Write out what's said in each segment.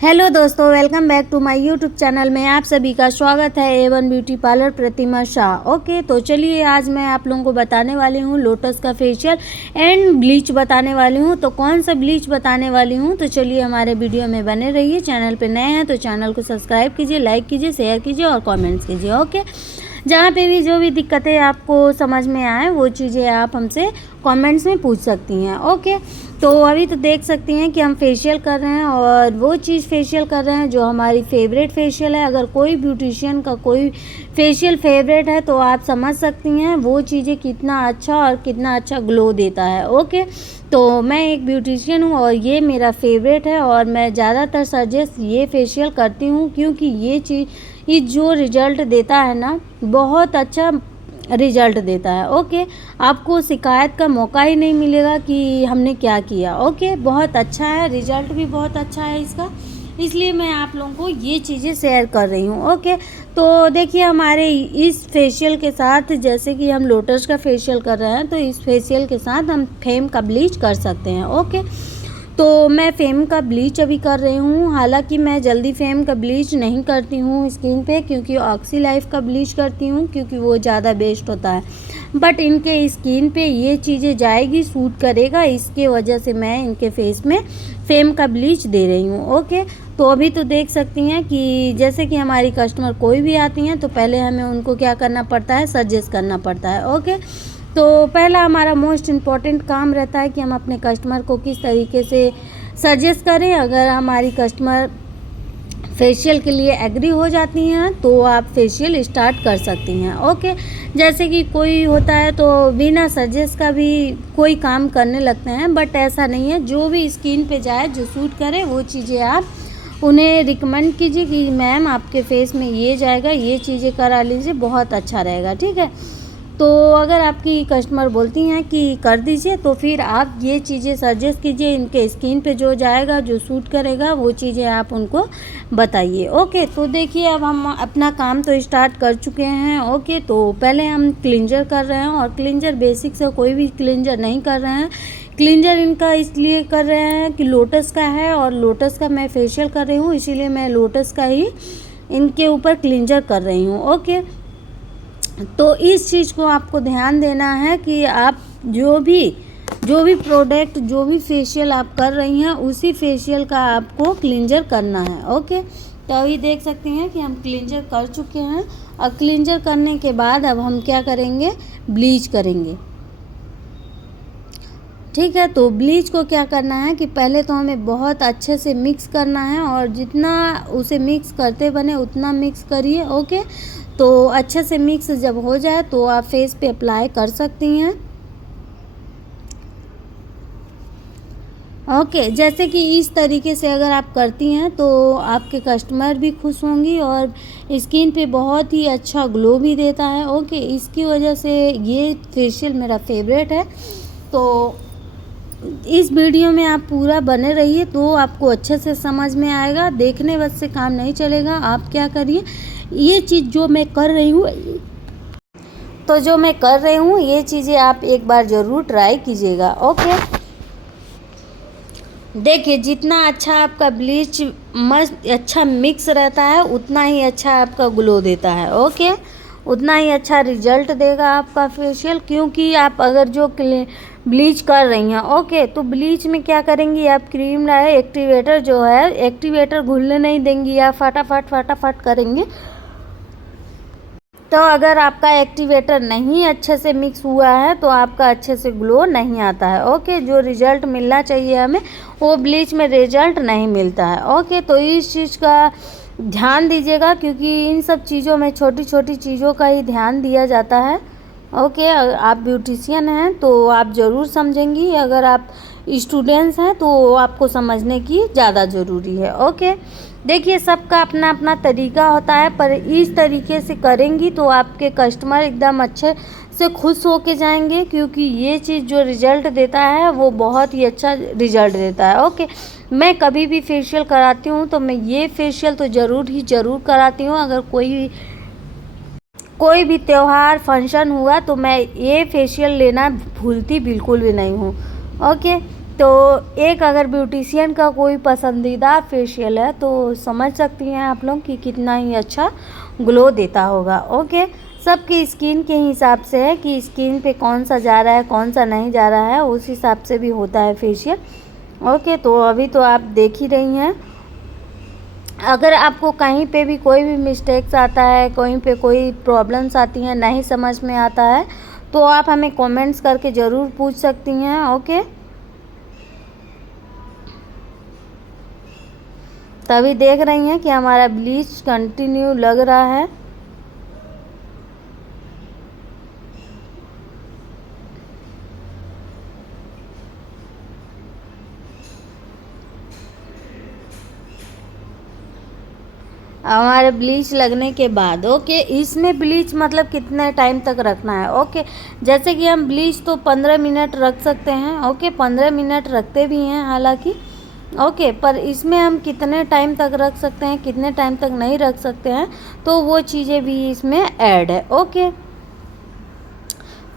Hello दोस्तों, welcome back to my YouTube channel में आप सभी का स्वागत है। A1 beauty parlour Pratima Shah. Okay, तो चलिए आज मैं आप लोगों को बताने वाली हूँ लोटस का फेशियल एंड ब्लीच बताने वाली हूँ। तो कौन सा ब्लीच बताने वाली हूँ, तो चलिए हमारे वीडियो में बने रहिए। चैनल पे नए हैं तो चैनल को सब्सक्राइब कीजिए, लाइक कीजिए, शेयर कीजिए और कॉमेंट्स कीजिए। ओके, जहाँ पे भी जो भी दिक्कतें आपको समझ में आए वो चीज़ें आप हमसे कमेंट्स में पूछ सकती हैं। ओके, तो अभी तो देख सकती हैं कि हम फेशियल कर रहे हैं और वो चीज़ फेशियल कर रहे हैं जो हमारी फेवरेट फेशियल है। अगर कोई ब्यूटिशियन का कोई फेशियल फेवरेट है तो आप समझ सकती हैं वो चीज़ें कितना अच्छा और कितना अच्छा ग्लो देता है। ओके, तो मैं एक ब्यूटिशियन हूँ और ये मेरा फेवरेट है और मैं ज़्यादातर सजेस्ट ये फेशियल करती हूँ क्योंकि ये जो रिज़ल्ट देता है ना, बहुत अच्छा रिज़ल्ट देता है। ओके, आपको शिकायत का मौका ही नहीं मिलेगा कि हमने क्या किया। ओके, बहुत अच्छा है, रिज़ल्ट भी बहुत अच्छा है इसका, इसलिए मैं आप लोगों को ये चीज़ें शेयर कर रही हूँ। ओके, तो देखिए हमारे इस फेशियल के साथ, जैसे कि हम लोटस का फेशियल कर रहे हैं तो इस फेशियल के साथ हम फेम का ब्लीच कर सकते हैं। ओके, तो मैं फेम का ब्लीच अभी कर रही हूँ। हालांकि मैं जल्दी फेम का ब्लीच नहीं करती हूँ स्किन पे, क्योंकि ऑक्सी लाइफ का ब्लीच करती हूँ क्योंकि वो ज़्यादा बेस्ट होता है। बट इनके स्किन पे ये चीज़ें जाएगी, सूट करेगा, इसके वजह से मैं इनके फेस में फेम का ब्लीच दे रही हूँ। ओके, तो अभी तो देख सकती हैं कि जैसे कि हमारी कस्टमर कोई भी आती हैं तो पहले हमें उनको क्या करना पड़ता है, सजेस्ट करना पड़ता है। ओके, तो पहला हमारा मोस्ट इम्पॉर्टेंट काम रहता है कि हम अपने कस्टमर को किस तरीके से सजेस्ट करें। अगर हमारी कस्टमर फेशियल के लिए एग्री हो जाती हैं तो आप फेशियल स्टार्ट कर सकती हैं। ओके, जैसे कि कोई होता है तो बिना सजेस्ट का भी कोई काम करने लगते हैं, बट ऐसा नहीं है। जो भी स्किन पे जाए, जो सूट करे, वो चीज़ें आप उन्हें रिकमेंड कीजिए कि मैम आपके फेस में ये जाएगा, ये चीज़ें करा लीजिए, बहुत अच्छा रहेगा। ठीक है, तो अगर आपकी कस्टमर बोलती हैं कि कर दीजिए तो फिर आप ये चीज़ें सजेस्ट कीजिए, इनके स्किन पे जो जाएगा, जो सूट करेगा, वो चीज़ें आप उनको बताइए। ओके, तो देखिए अब हम अपना काम तो स्टार्ट कर चुके हैं। ओके, तो पहले हम क्लिंजर कर रहे हैं और क्लिंजर बेसिक से कोई भी क्लिंजर नहीं कर रहे हैं। क्लिंजर इनका इसलिए कर रहे हैं कि लोटस का है और लोटस का मैं फेशियल कर रही हूँ, इसीलिए मैं लोटस का ही इनके ऊपर क्लिंजर कर रही हूँ। ओके, तो इस चीज़ को आपको ध्यान देना है कि आप जो भी प्रोडक्ट, जो भी फेशियल आप कर रही हैं, उसी फेशियल का आपको क्लिंजर करना है। ओके, तो अभी देख सकते हैं कि हम क्लिंजर कर चुके हैं और क्लिंजर करने के बाद अब हम क्या करेंगे, ब्लीच करेंगे। ठीक है, तो ब्लीच को क्या करना है कि पहले तो हमें बहुत अच्छे से मिक्स करना है और जितना उसे मिक्स करते बने उतना मिक्स करिए। ओके, तो अच्छे से मिक्स जब हो जाए तो आप फेस पे अप्लाई कर सकती हैं। ओके, जैसे कि इस तरीके से अगर आप करती हैं तो आपके कस्टमर भी खुश होंगी और स्किन पे बहुत ही अच्छा ग्लो भी देता है। ओके, इसकी वजह से ये फेशियल मेरा फेवरेट है। तो इस वीडियो में आप पूरा बने रहिए तो आपको अच्छे से समझ में आएगा। देखने बस से काम नहीं चलेगा। आप क्या करिए, ये चीज़ जो मैं कर रही हूँ, तो जो मैं कर रही हूँ ये चीज़ें आप एक बार ज़रूर ट्राई कीजिएगा। ओके, देखिए जितना अच्छा आपका ब्लीच मस्त अच्छा मिक्स रहता है उतना ही अच्छा आपका ग्लो देता है। ओके, उतना ही अच्छा रिजल्ट देगा आपका फेशियल, क्योंकि आप अगर जो ब्लीच कर रही हैं, ओके, तो ब्लीच में क्या करेंगी आप, क्रीम लाए, एक्टिवेटर जो है, एक्टिवेटर घुलने नहीं देंगी, आप फटाफट करेंगे। तो अगर आपका एक्टिवेटर नहीं अच्छे से मिक्स हुआ है तो आपका अच्छे से ग्लो नहीं आता है। ओके, जो रिज़ल्ट मिलना चाहिए हमें वो ब्लीच में रिज़ल्ट नहीं मिलता है। ओके, तो इस चीज़ का ध्यान दीजिएगा क्योंकि इन सब चीज़ों में छोटी छोटी चीज़ों का ही ध्यान दिया जाता है। ओके, आप ब्यूटिशियन हैं तो आप ज़रूर समझेंगी, अगर आप स्टूडेंट्स हैं तो आपको समझने की ज़्यादा ज़रूरी है। ओके, देखिए सबका अपना अपना तरीका होता है, पर इस तरीके से करेंगी तो आपके कस्टमर एकदम अच्छे से खुश होके जाएंगे, क्योंकि ये चीज़ जो रिज़ल्ट देता है वो बहुत ही अच्छा रिज़ल्ट देता है। ओके, मैं कभी भी फेशियल कराती हूँ तो मैं ये फेशियल तो ज़रूर कराती हूँ। अगर कोई भी त्यौहार फंक्शन हुआ तो मैं ये फेशियल लेना भूलती बिल्कुल भी नहीं हूँ। ओके, तो एक अगर ब्यूटिशियन का कोई पसंदीदा फेशियल है तो समझ सकती हैं आप लोग कि कितना ही अच्छा ग्लो देता होगा। ओके, सबकी स्किन के हिसाब से है कि स्किन पे कौन सा जा रहा है कौन सा नहीं जा रहा है, उस हिसाब से भी होता है फेशियल। ओके, तो अभी तो आप देख ही रही हैं। अगर आपको कहीं पे भी कोई भी मिस्टेक्स आता है, कहीं पे कोई प्रॉब्लम्स आती हैं, नहीं समझ में आता है, तो आप हमें कमेंट्स करके ज़रूर पूछ सकती हैं। ओके, तभी देख रही हैं कि हमारा ब्लीच कंटिन्यू लग रहा है। हमारे ब्लीच लगने के बाद ओके, इसमें ब्लीच मतलब कितने टाइम तक रखना है। ओके, जैसे कि हम ब्लीच तो 15 मिनट रख सकते हैं। ओके, 15 मिनट रखते भी हैं हालांकि। ओके, पर इसमें हम कितने टाइम तक रख सकते हैं, कितने टाइम तक नहीं रख सकते हैं, तो वो चीज़ें भी इसमें ऐड है। ओके,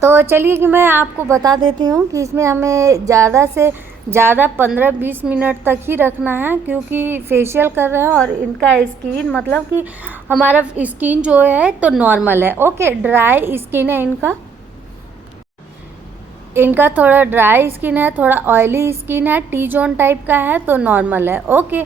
तो चलिए कि मैं आपको बता देती हूँ कि इसमें हमें ज़्यादा से ज़्यादा 15-20 मिनट तक ही रखना है, क्योंकि फेशियल कर रहे हैं और इनका स्किन मतलब कि हमारा स्किन जो है तो नॉर्मल है। ओके, ड्राई स्किन है इनका थोड़ा ड्राई स्किन है, थोड़ा ऑयली स्किन है, टी जोन टाइप का है तो नॉर्मल है। ओके,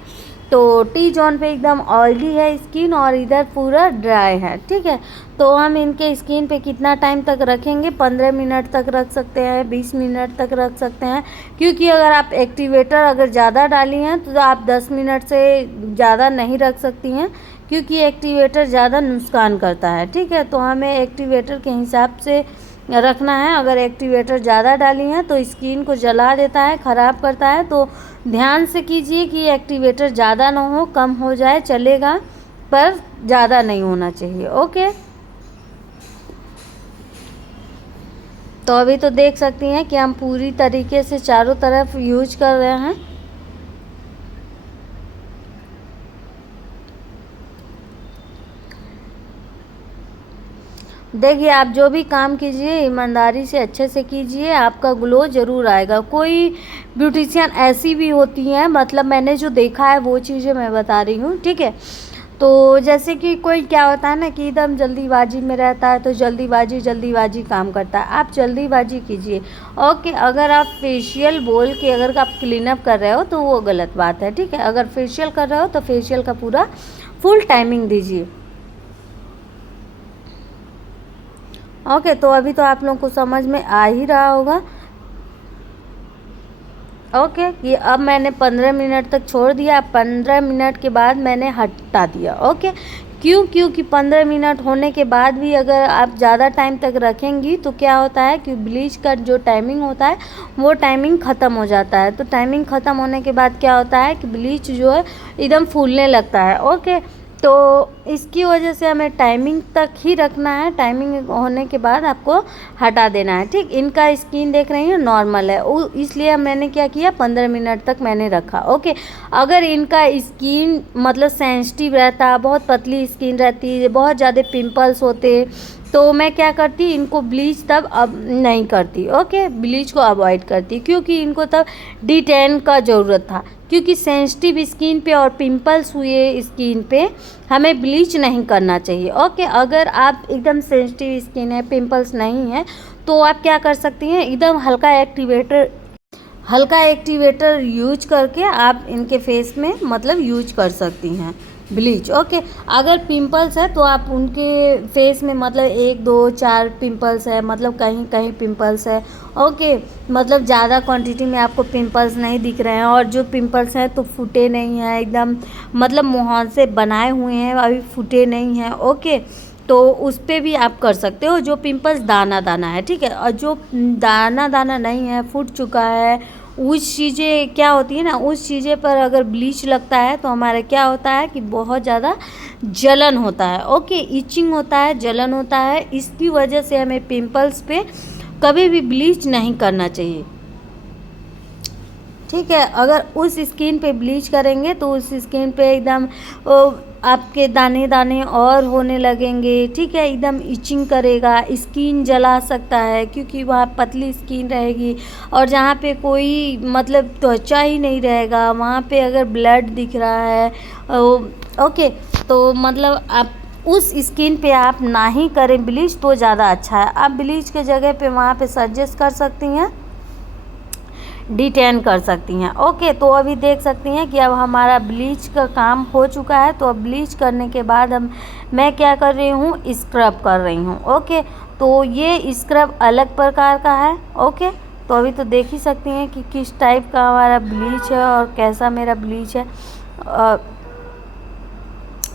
तो टी जोन पे एकदम ऑयली है स्किन और इधर पूरा ड्राई है। ठीक है, तो हम इनके स्किन पे कितना टाइम तक रखेंगे, 15 मिनट तक रख सकते हैं, 20 मिनट तक रख सकते हैं, क्योंकि अगर आप एक्टिवेटर अगर ज़्यादा डाली हैं तो आप 10 मिनट से ज़्यादा नहीं रख सकती हैं, क्योंकि एक्टिवेटर ज़्यादा नुकसान करता है। ठीक है, तो हमें एक्टिवेटर के हिसाब से रखना है। अगर एक्टिवेटर ज़्यादा डाली हैं तो स्किन को जला देता है, ख़राब करता है, तो ध्यान से कीजिए कि एक्टिवेटर ज़्यादा ना हो, कम हो जाए चलेगा, पर ज़्यादा नहीं होना चाहिए। ओके, तो अभी तो देख सकती हैं कि हम पूरी तरीके से चारों तरफ यूज कर रहे हैं। देखिए, आप जो भी काम कीजिए ईमानदारी से अच्छे से कीजिए, आपका ग्लो ज़रूर आएगा। कोई ब्यूटिशियन ऐसी भी होती हैं, मतलब मैंने जो देखा है वो चीज़ें मैं बता रही हूँ। ठीक है, तो जैसे कि कोई क्या होता है ना कि एकदम जल्दीबाजी में रहता है, तो जल्दीबाजी काम करता है। आप जल्दीबाजी कीजिए। ओके, अगर आप फेशियल बोल के अगर आप क्लीन अप कर रहे हो तो वो गलत बात है। ठीक है, अगर फेशियल कर रहे हो तो फेशियल का पूरा फुल टाइमिंग दीजिए। ओके, तो अभी तो आप लोगों को समझ में आ ही रहा होगा। ओके, कि अब मैंने 15 मिनट तक छोड़ दिया, 15 मिनट के बाद मैंने हटा दिया। ओके, क्योंकि 15 मिनट होने के बाद भी अगर आप ज़्यादा टाइम तक रखेंगी तो क्या होता है कि ब्लीच का जो टाइमिंग होता है वो टाइमिंग ख़त्म हो जाता है। तो टाइमिंग ख़त्म होने के बाद क्या होता है कि ब्लीच जो है एकदम फूलने लगता है। ओके, तो इसकी वजह से हमें टाइमिंग तक ही रखना है, टाइमिंग होने के बाद आपको हटा देना है। ठीक, इनका स्किन देख रही हैं नॉर्मल है, इसलिए मैंने क्या किया 15 मिनट तक मैंने रखा। ओके, अगर इनका स्किन मतलब सेंसिटिव रहता, बहुत पतली स्किन रहती, बहुत ज़्यादा पिंपल्स होते, तो मैं क्या करती, इनको ब्लीच तब अब नहीं करती। ओके, ब्लीच को अवॉइड करती, क्योंकि इनको तब D10 का ज़रूरत था, क्योंकि सेंसिटिव स्किन पे और पिंपल्स हुए स्किन पे हमें ब्लीच नहीं करना चाहिए। ओके, अगर आप एकदम सेंसिटिव स्किन है, पिंपल्स नहीं है, तो आप क्या कर सकती हैं, एकदम हल्का एक्टिवेटर यूज करके आप इनके फेस में मतलब यूज कर सकती हैं ब्लीच। ओके, अगर पिंपल्स है तो आप उनके फेस में मतलब 1 2 4 पिंपल्स है, मतलब कहीं कहीं पिंपल्स है। ओके, मतलब ज़्यादा क्वांटिटी में आपको पिंपल्स नहीं दिख रहे हैं, और जो पिंपल्स हैं तो फूटे नहीं हैं, एकदम मतलब मुहान से बनाए हुए हैं, अभी फूटे नहीं हैं। ओके, तो उस पर भी आप कर सकते हो, जो पिंपल्स दाना दाना है। ठीक है, और जो दाना दाना नहीं है, फूट चुका है, उस चीज़ें क्या होती है ना, उस चीज़ें पर अगर ब्लीच लगता है तो हमारे क्या होता है कि बहुत ज़्यादा जलन होता है। ओके, इचिंग होता है, जलन होता है, इसकी वजह से हमें पिंपल्स पे कभी भी ब्लीच नहीं करना चाहिए। ठीक है। अगर उस स्किन पे ब्लीच करेंगे तो उस स्किन पे एकदम आपके दाने दाने और होने लगेंगे, ठीक है। एकदम इचिंग करेगा, स्किन जला सकता है क्योंकि वहाँ पतली स्किन रहेगी और जहाँ पे कोई मतलब त्वचा ही नहीं रहेगा वहाँ पे अगर ब्लड दिख रहा है ओके, तो मतलब आप उस स्किन पे आप ना ही करें ब्लीच तो ज़्यादा अच्छा है। आप ब्लीच के जगह पे वहाँ पे सजेस्ट कर सकती हैं, डिटेन कर सकती हैं। ओके, तो अभी देख सकती हैं कि अब हमारा ब्लीच का काम हो चुका है। तो अब ब्लीच करने के बाद मैं क्या कर रही हूँ, स्क्रब कर रही हूँ। ओके, तो ये स्क्रब अलग प्रकार का है। ओके, तो अभी तो देख ही सकती हैं कि किस टाइप का हमारा ब्लीच है और कैसा मेरा ब्लीच है।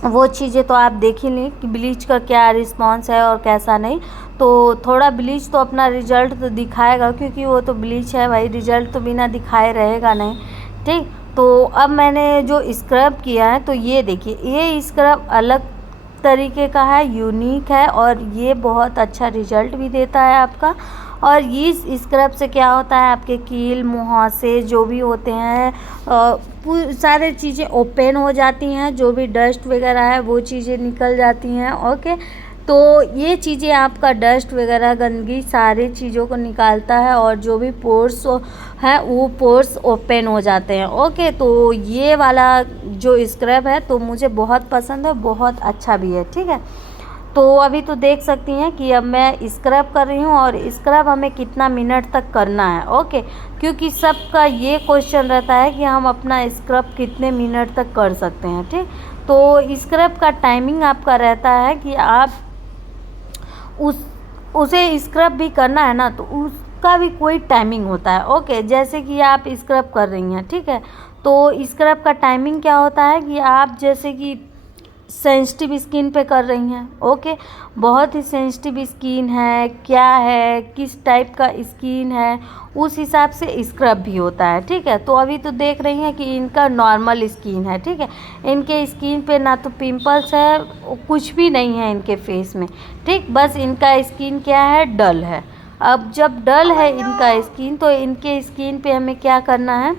वो चीज़ें तो आप देख ही ली कि ब्लीच का क्या रिस्पॉन्स है और कैसा नहीं। तो थोड़ा ब्लीच तो अपना रिजल्ट तो दिखाएगा क्योंकि वो तो ब्लीच है भाई, रिजल्ट तो बिना दिखाए रहेगा नहीं, ठीक। तो अब मैंने जो स्क्रब किया है तो ये देखिए, ये स्क्रब अलग तरीके का है, यूनिक है और ये बहुत अच्छा रिजल्ट भी देता है आपका। और इस स्क्रब से क्या होता है, आपके कील मुहासे जो भी होते हैं सारे चीज़ें ओपन हो जाती हैं, जो भी डस्ट वगैरह है वो चीज़ें निकल जाती हैं। ओके, तो ये चीज़ें आपका डस्ट वगैरह गंदगी सारी चीज़ों को निकालता है और जो भी पोर्स है वो पोर्स ओपन हो जाते हैं। ओके, तो ये वाला जो स्क्रब है तो मुझे बहुत पसंद है, बहुत अच्छा भी है, ठीक है। तो अभी तो देख सकती हैं कि अब मैं स्क्रब कर रही हूँ और स्क्रब हमें कितना मिनट तक करना है। ओके, क्योंकि सबका ये क्वेश्चन रहता है कि हम अपना स्क्रब कितने मिनट तक कर सकते हैं, ठीक। तो स्क्रब का टाइमिंग आपका रहता है कि आप उसे स्क्रब भी करना है ना तो उसका भी कोई टाइमिंग होता है। ओके, जैसे कि आप स्क्रब कर रही हैं, ठीक है, तो स्क्रब का टाइमिंग क्या होता है कि आप जैसे कि सेंसिटिव स्किन पे कर रही हैं, ओके, बहुत ही सेंसिटिव स्किन है, क्या है, किस टाइप का स्किन है, उस हिसाब से स्क्रब भी होता है, ठीक है। तो अभी तो देख रही हैं कि इनका नॉर्मल स्किन है, ठीक है, इनके स्किन पे ना तो पिंपल्स है, कुछ भी नहीं है इनके फेस में, ठीक, बस इनका स्किन क्या है, डल है। अब जब डल है इनका स्किन तो इनके स्किन पे हमें क्या करना है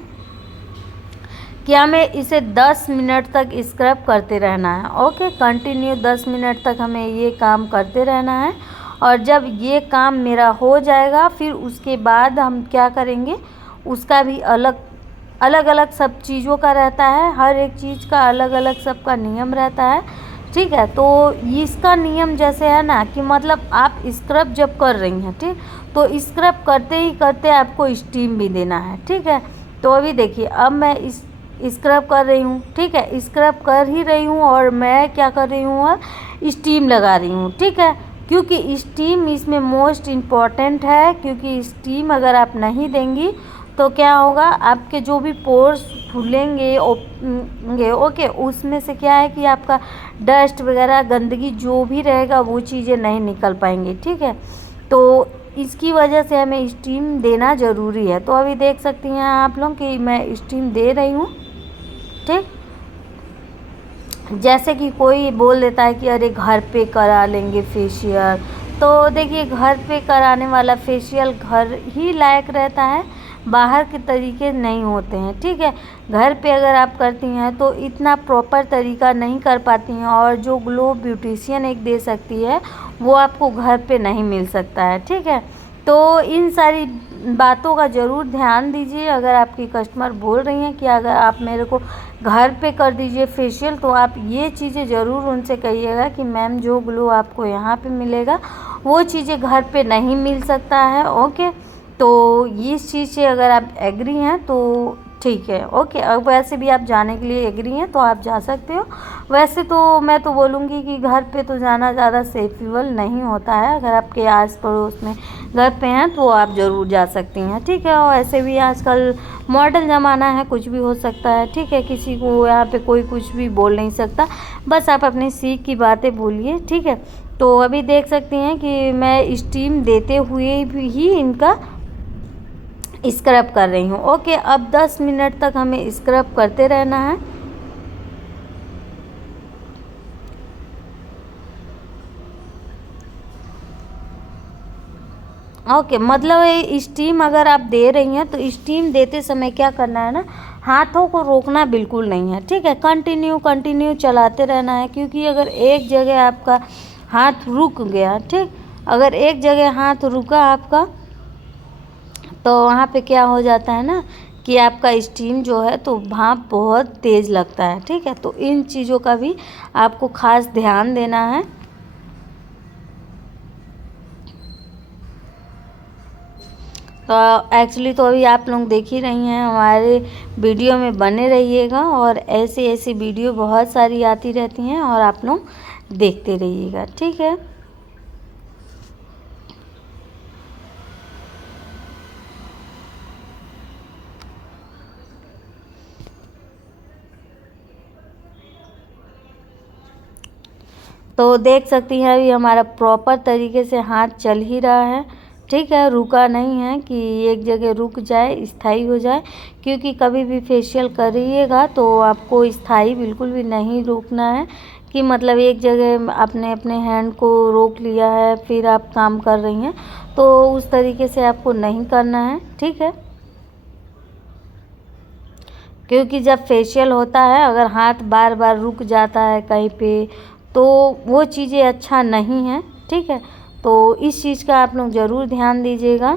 कि हमें इसे 10 मिनट तक स्क्रब करते रहना है। ओके, कंटिन्यू 10 मिनट तक हमें ये काम करते रहना है और जब ये काम मेरा हो जाएगा फिर उसके बाद हम क्या करेंगे, उसका भी अलग अलग सब चीज़ों का रहता है, हर एक चीज़ का अलग अलग सबका नियम रहता है, ठीक है। तो इसका नियम जैसे है ना कि मतलब आप स्क्रब जब कर रही हैं, ठीक, तो स्क्रब करते ही करते आपको स्टीम भी देना है, ठीक है। तो अभी देखिए, अब मैं स्क्रब कर रही हूँ, ठीक है, स्क्रब कर ही रही हूँ और मैं क्या कर रही हूँ, स्टीम लगा रही हूँ, ठीक है, क्योंकि स्टीम इसमें मोस्ट इम्पॉर्टेंट है। क्योंकि स्टीम अगर आप नहीं देंगी तो क्या होगा, आपके जो भी पोर्स फूलेंगे ओके, उसमें से क्या है कि आपका डस्ट वगैरह गंदगी जो भी रहेगा वो चीज़ें नहीं निकल पाएंगी, ठीक है। तो इसकी वजह से हमें स्टीम देना ज़रूरी है। तो अभी देख सकती हैं आप लोग कि मैं स्टीम दे रही हूँ, ठीक। जैसे कि कोई बोल देता है कि अरे घर पे करा लेंगे फेशियल, तो देखिए घर पे कराने वाला फेशियल घर ही लायक रहता है, बाहर के तरीके नहीं होते हैं, ठीक है। घर पे अगर आप करती हैं तो इतना प्रॉपर तरीका नहीं कर पाती हैं और जो ग्लो ब्यूटिशियन एक दे सकती है वो आपको घर पे नहीं मिल सकता है, ठीक है। तो इन सारी बातों का ज़रूर ध्यान दीजिए। अगर आपकी कस्टमर बोल रही हैं कि अगर आप मेरे को घर पे कर दीजिए फेशियल, तो आप ये चीज़ें ज़रूर उनसे कहिएगा कि मैम जो ग्लो आपको यहाँ पे मिलेगा वो चीज़ें घर पे नहीं मिल सकता है। ओके, तो इस चीज़ से अगर आप एग्री हैं तो ठीक है। ओके, अब वैसे भी आप जाने के लिए एग्री हैं तो आप जा सकते हो। वैसे तो मैं तो बोलूँगी कि घर पे तो जाना ज़्यादा सेफेबल नहीं होता है। अगर आपके आस पड़ोस में घर पे हैं तो आप ज़रूर जा सकती हैं, ठीक है। और ऐसे भी आजकल मॉडर्न ज़माना है, कुछ भी हो सकता है, ठीक है। किसी को यहाँ पे कोई कुछ भी बोल नहीं सकता, बस आप अपनी सीख की बातें बोलिए, ठीक है। तो अभी देख सकती हैं कि मैं स्टीम देते हुए भी ही इनका स्क्रब कर रही हूँ। ओके, अब 10 मिनट तक हमें स्क्रब करते रहना है। ओके, मतलब ये स्टीम अगर आप दे रही हैं तो स्टीम देते समय क्या करना है ना, हाथों को रोकना बिल्कुल नहीं है, ठीक है। कंटिन्यू कंटिन्यू चलाते रहना है, क्योंकि अगर एक जगह आपका हाथ रुक गया, ठीक, अगर एक जगह हाथ रुका आपका, तो वहाँ पे क्या हो जाता है ना कि आपका स्टीम जो है तो भाप बहुत तेज़ लगता है, ठीक है। तो इन चीज़ों का भी आपको खास ध्यान देना है। तो एक्चुअली तो अभी आप लोग देख ही रही हैं, हमारे वीडियो में बने रहिएगा, और ऐसी ऐसी वीडियो बहुत सारी आती रहती हैं और आप लोग देखते रहिएगा, ठीक है। तो देख सकती हैं अभी हमारा प्रॉपर तरीके से हाथ चल ही रहा है, ठीक है, रुका नहीं है कि एक जगह रुक जाए, स्थायी हो जाए, क्योंकि कभी भी फेशियल करिएगा तो आपको स्थायी बिल्कुल भी नहीं रोकना है कि मतलब एक जगह आपने अपने हैंड को रोक लिया है फिर आप काम कर रही हैं, तो उस तरीके से आपको नहीं करना है, ठीक है। क्योंकि जब फेशियल होता है अगर हाथ बार बार रुक जाता है कहीं पे, तो वो चीज़ें अच्छा नहीं है, ठीक है। तो इस चीज़ का आप लोग ज़रूर ध्यान दीजिएगा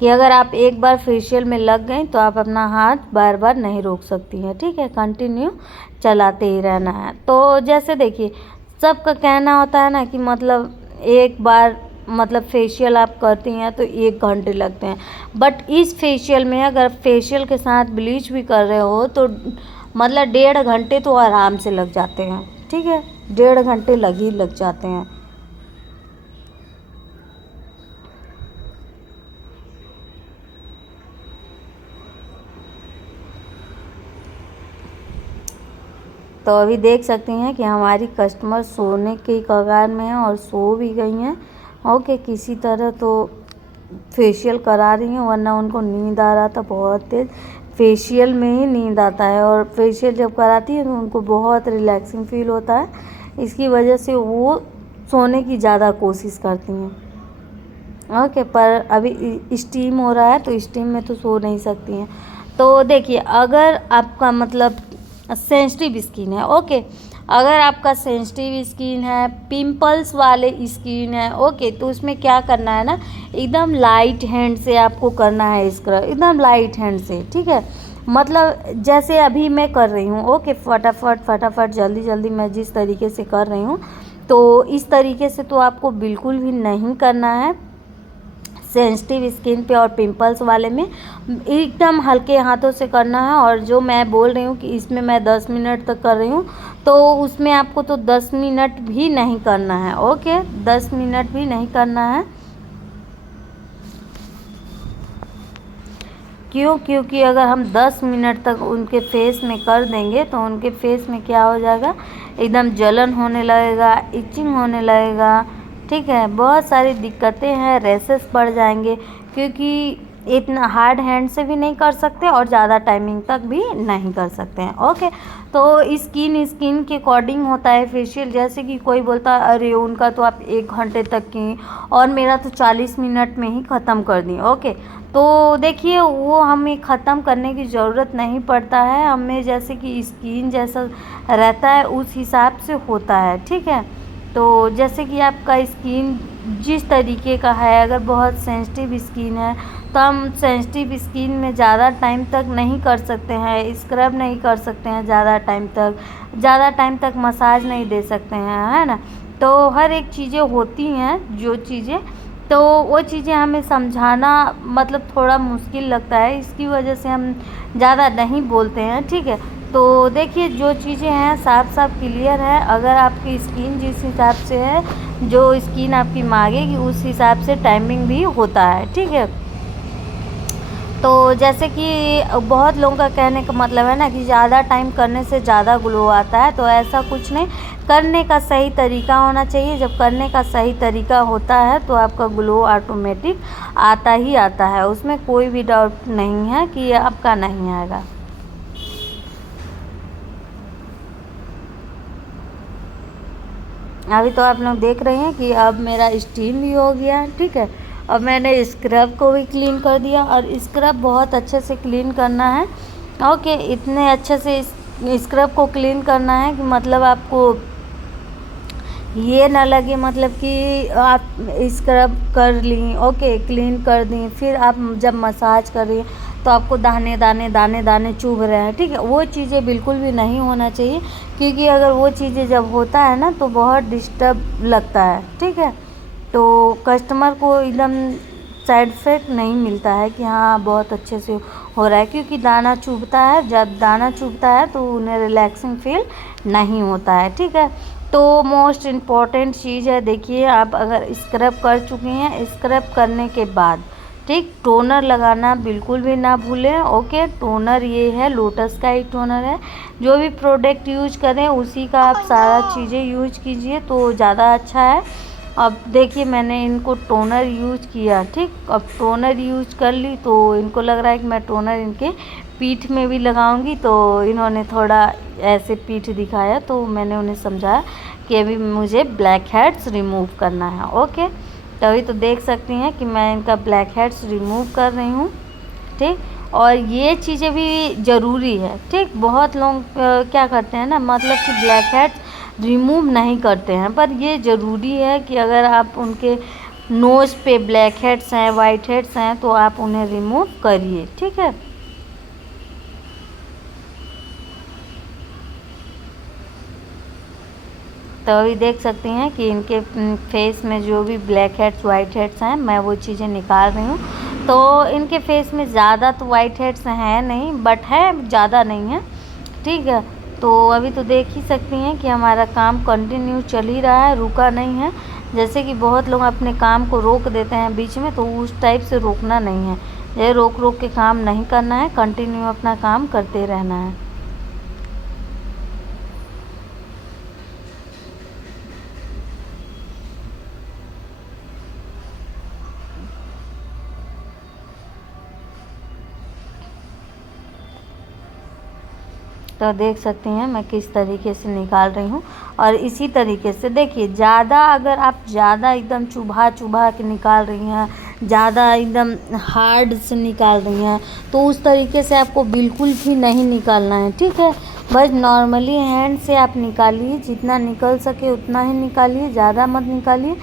कि अगर आप एक बार फेशियल में लग गए तो आप अपना हाथ बार बार नहीं रोक सकती हैं, ठीक है, कंटिन्यू चलाते ही रहना है। तो जैसे देखिए, सबका कहना होता है ना कि मतलब एक बार मतलब फेशियल आप करती हैं तो 1 घंटे लगते हैं, बट इस फेशियल में अगर फेशियल के साथ ब्लीच भी कर रहे हो तो मतलब 1.5 घंटे तो आराम से लग जाते हैं, ठीक है, 1.5 घंटे लग जाते हैं। तो अभी देख सकती हैं कि हमारी कस्टमर सोने की कगार में है और सो भी गई हैं, ओके, किसी तरह तो फेशियल करा रही हैं, वरना उनको नींद आ रहा था बहुत तेज़। फेशियल में ही नींद आता है, और फेशियल जब कराती है तो उनको बहुत रिलैक्सिंग फील होता है, इसकी वजह से वो सोने की ज़्यादा कोशिश करती हैं, ओके। पर अभी स्टीम हो रहा है तो स्टीम में तो सो नहीं सकती हैं। तो देखिए, अगर आपका मतलब सेंसिटिव स्किन है, ओके, अगर आपका सेंसिटिव स्किन है, पिंपल्स वाले स्किन है, ओके, तो उसमें क्या करना है ना, एकदम लाइट हैंड से आपको करना है स्क्रब, एकदम लाइट हैंड से, ठीक है। मतलब जैसे अभी मैं कर रही हूँ, ओके, फटाफट फटाफट जल्दी जल्दी मैं जिस तरीके से कर रही हूँ, तो इस तरीके से तो आपको बिल्कुल भी नहीं करना है सेंसिटिव स्किन पे और पिंपल्स वाले में, एकदम हल्के हाथों से करना है। और जो मैं बोल रही हूँ कि इसमें मैं 10 मिनट तक कर रही हूँ, तो उसमें आपको तो 10 मिनट भी नहीं करना है, ओके, 10 मिनट भी नहीं करना है। क्यों? क्योंकि अगर हम 10 मिनट तक उनके फेस में कर देंगे तो उनके फेस में क्या हो जाएगा, एकदम जलन होने लगेगा, इचिंग होने लगेगा, ठीक है, बहुत सारी दिक्कतें हैं, रैसेस बढ़ जाएंगे, क्योंकि इतना हार्ड हैंड से भी नहीं कर सकते और ज़्यादा टाइमिंग तक भी नहीं कर सकते हैं, ओके। तो स्किन के अकॉर्डिंग होता है फेशियल, जैसे कि कोई बोलता है अरे उनका तो आप 1 घंटे तक की और मेरा तो 40 मिनट में ही ख़त्म कर दी, ओके। तो देखिए, वो हमें ख़त्म करने की ज़रूरत नहीं पड़ता है, हमें जैसे कि स्किन जैसा रहता है उस हिसाब से होता है, ठीक है। तो जैसे कि आपका स्किन जिस तरीके का है, अगर बहुत सेंसिटिव स्किन है तो हम सेंसिटिव स्किन में ज़्यादा टाइम तक नहीं कर सकते हैं, स्क्रब नहीं कर सकते हैं ज़्यादा टाइम तक मसाज नहीं दे सकते हैं, है ना। तो हर एक चीज़ें होती हैं जो चीज़ें, तो वो चीज़ें हमें समझाना मतलब थोड़ा मुश्किल लगता है, इसकी वजह से हम ज़्यादा नहीं बोलते हैं, ठीक है। तो देखिए, जो चीज़ें हैं साफ साफ क्लियर है, अगर आपकी स्किन जिस हिसाब से है, जो स्किन आपकी मांगेगी उस हिसाब से टाइमिंग भी होता है, ठीक है। तो जैसे कि बहुत लोगों का कहने का मतलब है ना कि ज़्यादा टाइम करने से ज़्यादा ग्लो आता है, तो ऐसा कुछ नहीं, करने का सही तरीका होना चाहिए, जब करने का सही तरीका होता है तो आपका ग्लो ऑटोमेटिक आता ही आता है, उसमें कोई भी डाउट नहीं है कि आपका नहीं आएगा। अभी तो आप लोग देख रहे हैं कि अब मेरा स्टीम भी हो गया, ठीक है। अब मैंने स्क्रब को भी क्लीन कर दिया, और स्क्रब बहुत अच्छे से क्लीन करना है। ओके, इतने अच्छे से स्क्रब को क्लीन करना है कि मतलब आपको ये ना लगे मतलब कि आप स्क्रब कर ली, ओके, क्लीन कर दी, फिर आप जब मसाज कर रही तो आपको दाने दाने दाने दाने चुभ रहे हैं, ठीक है। वो चीज़ें बिल्कुल भी नहीं होना चाहिए, क्योंकि अगर वो चीज़ें जब होता है ना तो बहुत डिस्टर्ब लगता है, ठीक है। तो कस्टमर को एकदम साइड इफ़ेक्ट नहीं मिलता है कि हाँ बहुत अच्छे से हो रहा है, क्योंकि दाना चुभता है। जब दाना चुभता है तो उन्हें रिलैक्सिंग फील नहीं होता है, ठीक है। तो मोस्ट इम्पॉर्टेंट चीज़ है, देखिए आप अगर स्क्रब कर चुकी हैं, स्क्रब करने के बाद ठीक टोनर लगाना बिल्कुल भी ना भूलें, ओके। टोनर ये है, लोटस का ही टोनर है। जो भी प्रोडक्ट यूज करें उसी का आप सारा चीज़ें यूज कीजिए तो ज़्यादा अच्छा है। अब देखिए मैंने इनको टोनर यूज किया, ठीक। अब टोनर यूज कर ली तो इनको लग रहा है कि मैं टोनर इनके पीठ में भी लगाऊंगी, तो इन्होंने थोड़ा ऐसे पीठ दिखाया, तो मैंने उन्हें समझाया कि अभी मुझे ब्लैक हेड्स रिमूव करना है, ओके। तभी तो देख सकती हैं कि मैं इनका ब्लैक हेड्स रिमूव कर रही हूँ, ठीक। और ये चीज़ें भी ज़रूरी है, ठीक। बहुत लोग क्या करते हैं ना, मतलब कि ब्लैक हेड्स रिमूव नहीं करते हैं, पर ये ज़रूरी है कि अगर आप उनके नोज़ पे ब्लैक हेड्स हैं, वाइट हेड्स हैं, तो आप उन्हें रिमूव करिए, ठीक है। तो अभी देख सकती हैं कि इनके फेस में जो भी ब्लैक हेड्स वाइट हेड्स हैं, मैं वो चीज़ें निकाल रही हूँ। तो इनके फेस में ज़्यादा तो वाइट हेड्स हैं नहीं, बट है, ज़्यादा नहीं है, ठीक है। तो अभी तो देख ही सकती हैं कि हमारा काम कंटिन्यू चल ही रहा है, रुका नहीं है। जैसे कि बहुत लोग अपने काम को रोक देते हैं बीच में, तो उस टाइप से रोकना नहीं है। ये रोक रोक के काम नहीं करना है, कंटिन्यू अपना काम करते रहना है। तो देख सकती हैं मैं किस तरीके से निकाल रही हूँ। और इसी तरीके से देखिए, ज़्यादा अगर आप ज़्यादा एकदम चुभा चुभा के निकाल रही हैं, ज़्यादा एकदम हार्ड से निकाल रही हैं, तो उस तरीके से आपको बिल्कुल भी नहीं निकालना है, ठीक है। बस नॉर्मली हैंड से आप निकालिए, जितना निकल सके उतना ही निकालिए, ज़्यादा मत निकालिए।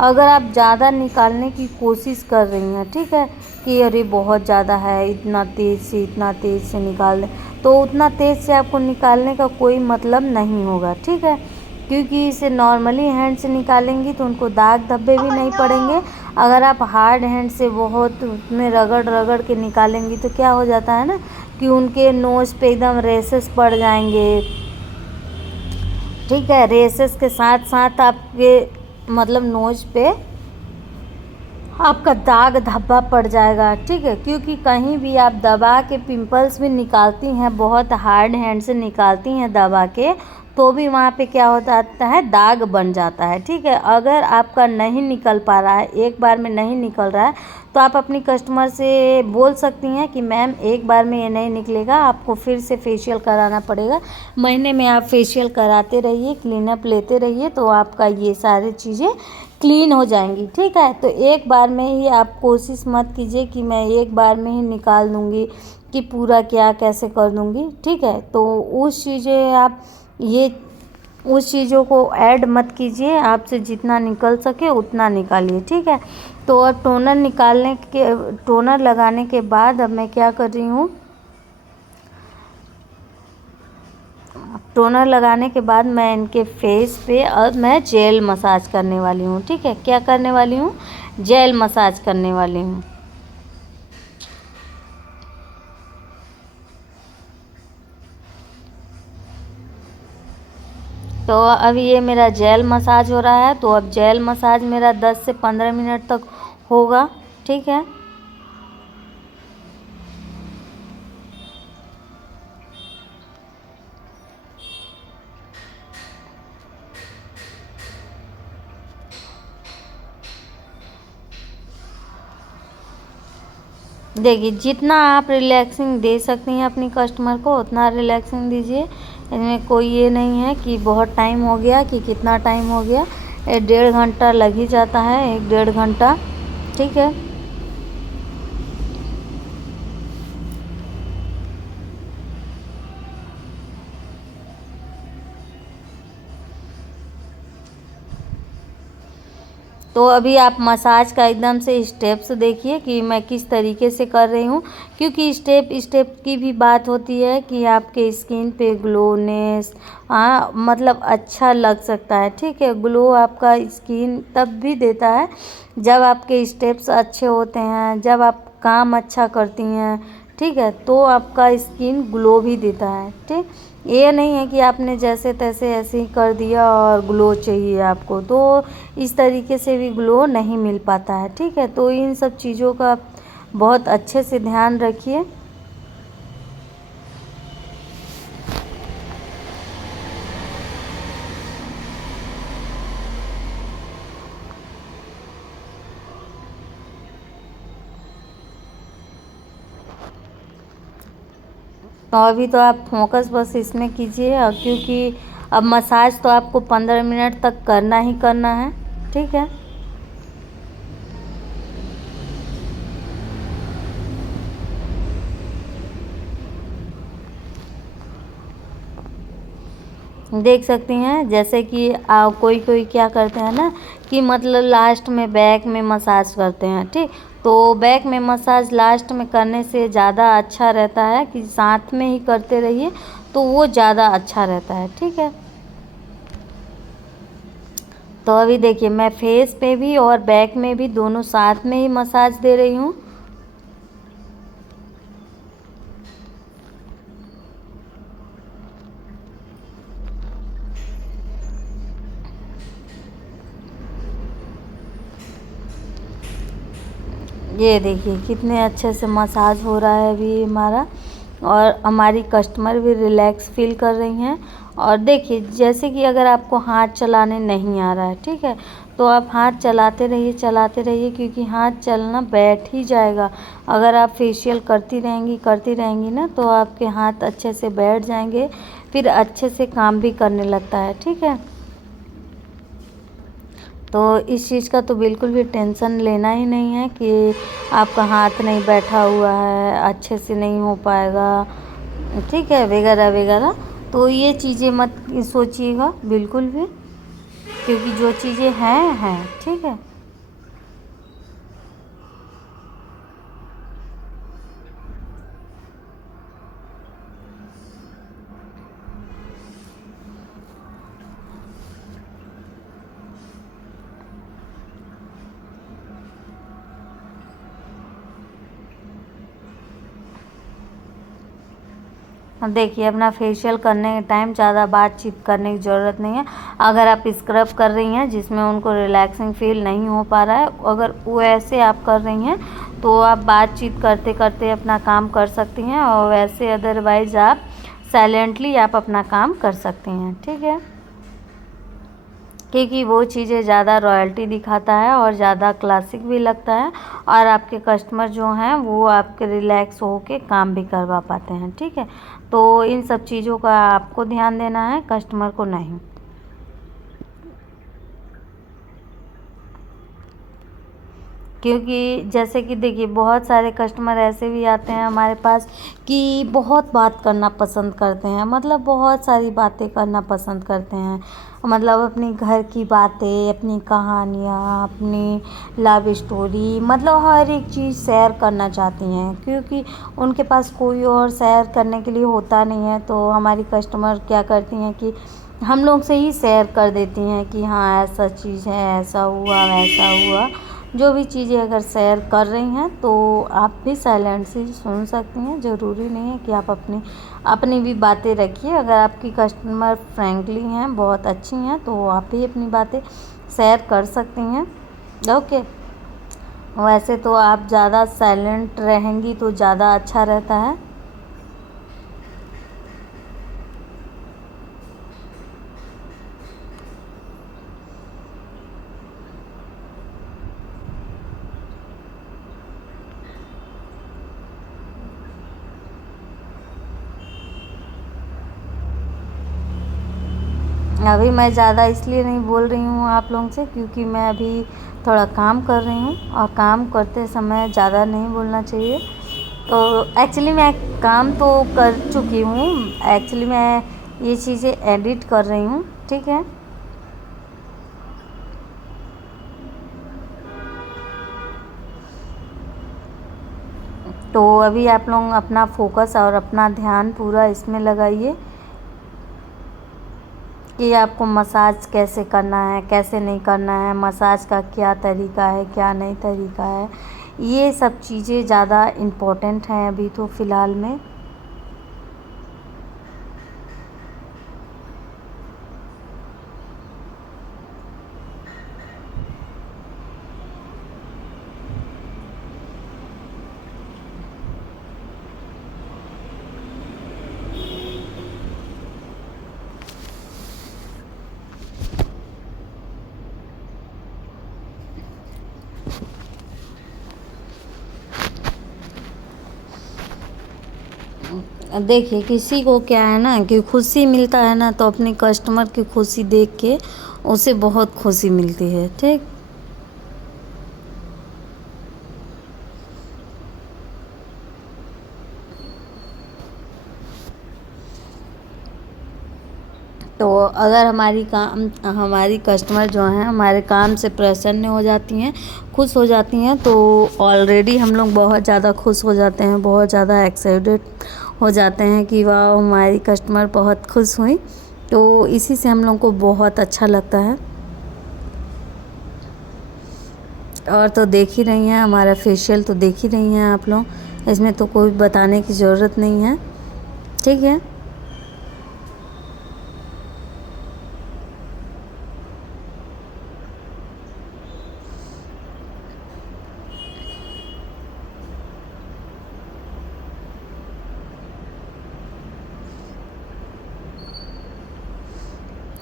अगर आप ज़्यादा निकालने की कोशिश कर रही हैं, ठीक है, कि अरे बहुत ज़्यादा है, इतना तेज़ से निकाल दें, तो उतना तेज़ से आपको निकालने का कोई मतलब नहीं होगा, ठीक है। क्योंकि इसे नॉर्मली हैंड से निकालेंगी तो उनको दाग धब्बे भी नहीं पड़ेंगे। अगर आप हार्ड हैंड से बहुत उसमें रगड़ रगड़ के निकालेंगी तो क्या हो जाता है ना, कि उनके नोज़ पे एकदम रेसेस पड़ जाएंगे, ठीक है। रेसेस के साथ साथ आपके मतलब नोज़ पे आपका दाग धब्बा पड़ जाएगा, ठीक है। क्योंकि कहीं भी आप दबा के पिंपल्स भी निकालती हैं, बहुत हार्ड हैंड से निकालती हैं दबा के, तो भी वहाँ पे क्या हो जाता है, दाग बन जाता है, ठीक है। अगर आपका नहीं निकल पा रहा है, एक बार में नहीं निकल रहा है, तो आप अपनी कस्टमर से बोल सकती हैं कि मैम एक बार में ये नहीं निकलेगा, आपको फिर से फेशियल कराना पड़ेगा। महीने में आप फेशियल कराते रहिए, क्लीनअप लेते रहिए, तो आपका ये सारी चीज़ें क्लीन हो जाएंगी, ठीक है। तो एक बार में ही आप कोशिश मत कीजिए कि मैं एक बार में ही निकाल दूँगी, कि पूरा क्या कैसे कर दूँगी, ठीक है। तो उस चीज़ें आप ये उस चीज़ों को ऐड मत कीजिए, आपसे जितना निकल सके उतना निकालिए, ठीक है। तो और टोनर लगाने के बाद अब मैं क्या कर रही हूँ, टोनर लगाने के बाद मैं इनके फेस पे अब मैं जेल मसाज करने वाली हूँ, ठीक है। क्या करने वाली हूँ, जेल मसाज करने वाली हूँ। तो अभी ये मेरा जेल मसाज हो रहा है, तो अब जेल मसाज मेरा 10 से 15 मिनट तक होगा, ठीक है। देखिए जितना आप रिलैक्सिंग दे सकती हैं अपनी कस्टमर को उतना रिलैक्सिंग दीजिए। इसमें कोई ये नहीं है कि बहुत टाइम हो गया कि कितना टाइम हो गया, 1.5 घंटा लग ही जाता है, 1-1.5 घंटा। ठीक है। तो अभी आप मसाज का एकदम से स्टेप्स देखिए कि मैं किस तरीके से कर रही हूँ, क्योंकि स्टेप स्टेप की भी बात होती है कि आपके स्किन पे ग्लोनेस, हाँ मतलब अच्छा लग सकता है। ठीक है, ग्लो आपका स्किन तब भी देता है जब आपके स्टेप्स अच्छे होते हैं, जब आप काम अच्छा करती हैं। ठीक है, तो आपका स्किन ग्लो भी देता है। ठीक, ये नहीं है कि आपने जैसे तैसे ऐसे ही कर दिया और ग्लो चाहिए आपको, तो इस तरीके से भी ग्लो नहीं मिल पाता है। ठीक है, तो इन सब चीज़ों का आप बहुत अच्छे से ध्यान रखिए। तो अभी तो आप फोकस बस इसमें कीजिए, और क्योंकि अब मसाज तो आपको 15 मिनट तक करना ही करना है। ठीक है, देख सकती हैं जैसे कि कोई कोई क्या करते हैं ना कि मतलब लास्ट में बैक में मसाज करते हैं। ठीक, तो बैक में मसाज लास्ट में करने से ज़्यादा अच्छा रहता है कि साथ में ही करते रहिए, तो वो ज़्यादा अच्छा रहता है। ठीक है, तो अभी देखिए मैं फेस पे भी और बैक में भी दोनों साथ में ही मसाज दे रही हूँ। ये देखिए कितने अच्छे से मसाज हो रहा है अभी हमारा, और हमारी कस्टमर भी रिलैक्स फील कर रही हैं। और देखिए जैसे कि अगर आपको हाथ चलाने नहीं आ रहा है, ठीक है, तो आप हाथ चलाते रहिए, क्योंकि हाथ चलना बैठ ही जाएगा। अगर आप फेशियल करती रहेंगी ना, तो आपके हाथ अच्छे से बैठ जाएंगे, फिर अच्छे से काम भी करने लगता है। ठीक है, तो इस चीज़ का तो बिल्कुल भी टेंशन लेना ही नहीं है कि आपका हाथ नहीं बैठा हुआ है, अच्छे से नहीं हो पाएगा। ठीक है, वगैरह वगैरह, तो ये चीज़ें मत सोचिएगा बिल्कुल भी, क्योंकि जो चीज़ें हैं। ठीक है, देखिए अपना फेशियल करने के टाइम ज़्यादा बातचीत करने की ज़रूरत नहीं है। अगर आप स्क्रब कर रही हैं जिसमें उनको रिलैक्सिंग फील नहीं हो पा रहा है, अगर वो ऐसे आप कर रही हैं, तो आप बातचीत करते करते अपना काम कर सकती हैं, और वैसे अदरवाइज़ आप साइलेंटली आप अपना काम कर सकती हैं। ठीक है, क्योंकि वो चीज़ें ज़्यादा रॉयल्टी दिखाता है और ज़्यादा क्लासिक भी लगता है, और आपके कस्टमर जो हैं वो आपके रिलैक्स होके काम भी करवा पाते हैं। ठीक है, तो इन सब चीज़ों का आपको ध्यान देना है, कस्टमर को नहीं। क्योंकि जैसे कि देखिए बहुत सारे कस्टमर ऐसे भी आते हैं हमारे पास कि बहुत बात करना पसंद करते हैं, मतलब बहुत सारी बातें करना पसंद करते हैं, मतलब अपनी घर की बातें, अपनी कहानियाँ, अपनी लव स्टोरी, मतलब हर एक चीज़ शेयर करना चाहती हैं, क्योंकि उनके पास कोई और शेयर करने के लिए होता नहीं है। तो हमारी कस्टमर क्या करती हैं कि हम लोग से ही शेयर कर देती हैं कि हाँ ऐसा चीज़ है, ऐसा हुआ वैसा हुआ। जो भी चीज़ें अगर शेयर कर रही हैं तो आप भी साइलेंट से सुन सकती हैं, ज़रूरी नहीं है कि आप अपनी अपनी भी बातें रखिए। अगर आपकी कस्टमर फ्रेंकली हैं, बहुत अच्छी हैं, तो आप भी अपनी बातें शेयर कर सकती हैं। ओके, वैसे तो आप ज़्यादा साइलेंट रहेंगी तो ज़्यादा अच्छा रहता है। अभी मैं ज़्यादा इसलिए नहीं बोल रही हूँ आप लोगों से, क्योंकि मैं अभी थोड़ा काम कर रही हूँ और काम करते समय ज़्यादा नहीं बोलना चाहिए। तो एक्चुअली मैं काम तो कर चुकी हूँ, एक्चुअली मैं ये चीज़ें एडिट कर रही हूँ, ठीक है। तो अभी आप लोग अपना फोकस और अपना ध्यान पूरा इसमें लगाइए कि आपको मसाज कैसे करना है, कैसे नहीं करना है, मसाज का क्या तरीका है, क्या नहीं तरीका है। ये सब चीज़ें ज़्यादा इम्पोर्टेंट हैं अभी तो फ़िलहाल में। देखिए, किसी को क्या है ना कि खुशी मिलता है ना, तो अपने कस्टमर की खुशी देख के उसे बहुत खुशी मिलती है, ठीक। तो अगर हमारी कस्टमर जो हैं हमारे काम से प्रसन्न हो जाती हैं, खुश हो जाती हैं, तो ऑलरेडी हम लोग बहुत ज़्यादा खुश हो जाते हैं, बहुत ज़्यादा एक्साइटेड हो जाते हैं कि वाह हमारी कस्टमर बहुत खुश हुई। तो इसी से हम लोग को बहुत अच्छा लगता है। और तो देख ही रही हैं हमारा फेशियल, तो देख ही रही हैं आप लोग, इसमें तो कोई बताने की ज़रूरत नहीं है, ठीक है।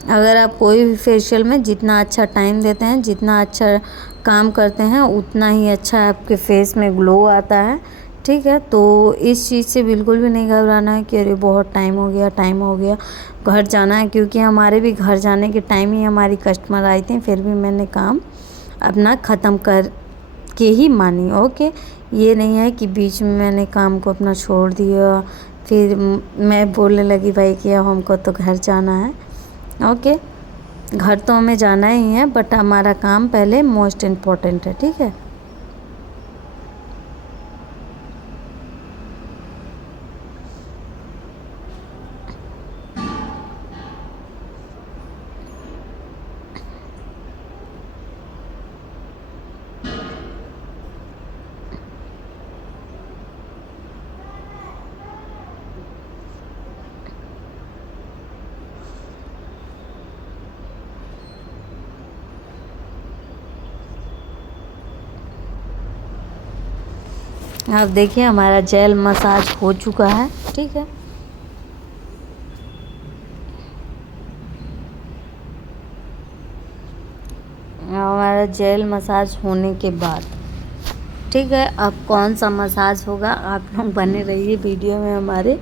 अगर आप कोई भी फेशियल में जितना अच्छा टाइम देते हैं, जितना अच्छा काम करते हैं, उतना ही अच्छा आपके फेस में ग्लो आता है, ठीक है। तो इस चीज़ से बिल्कुल भी नहीं घबराना है कि अरे बहुत टाइम हो गया घर जाना है, क्योंकि हमारे भी घर जाने के टाइम ही हमारी कस्टमर आई थी, फिर भी मैंने काम अपना ख़त्म कर के ही मानी, ओके। ये नहीं है कि बीच में मैंने काम को अपना छोड़ दिया, फिर मैं बोलने लगी भाई कि अब हमको तो घर जाना है, ओके। घर तो हमें जाना ही है, बट हमारा काम पहले मोस्ट इम्पॉर्टेंट है, ठीक है। आप देखिए हमारा जेल मसाज हो चुका है, ठीक है। हमारा जेल मसाज होने के बाद, ठीक है, अब कौन सा मसाज होगा आप लोग बने रहिए वीडियो में हमारे।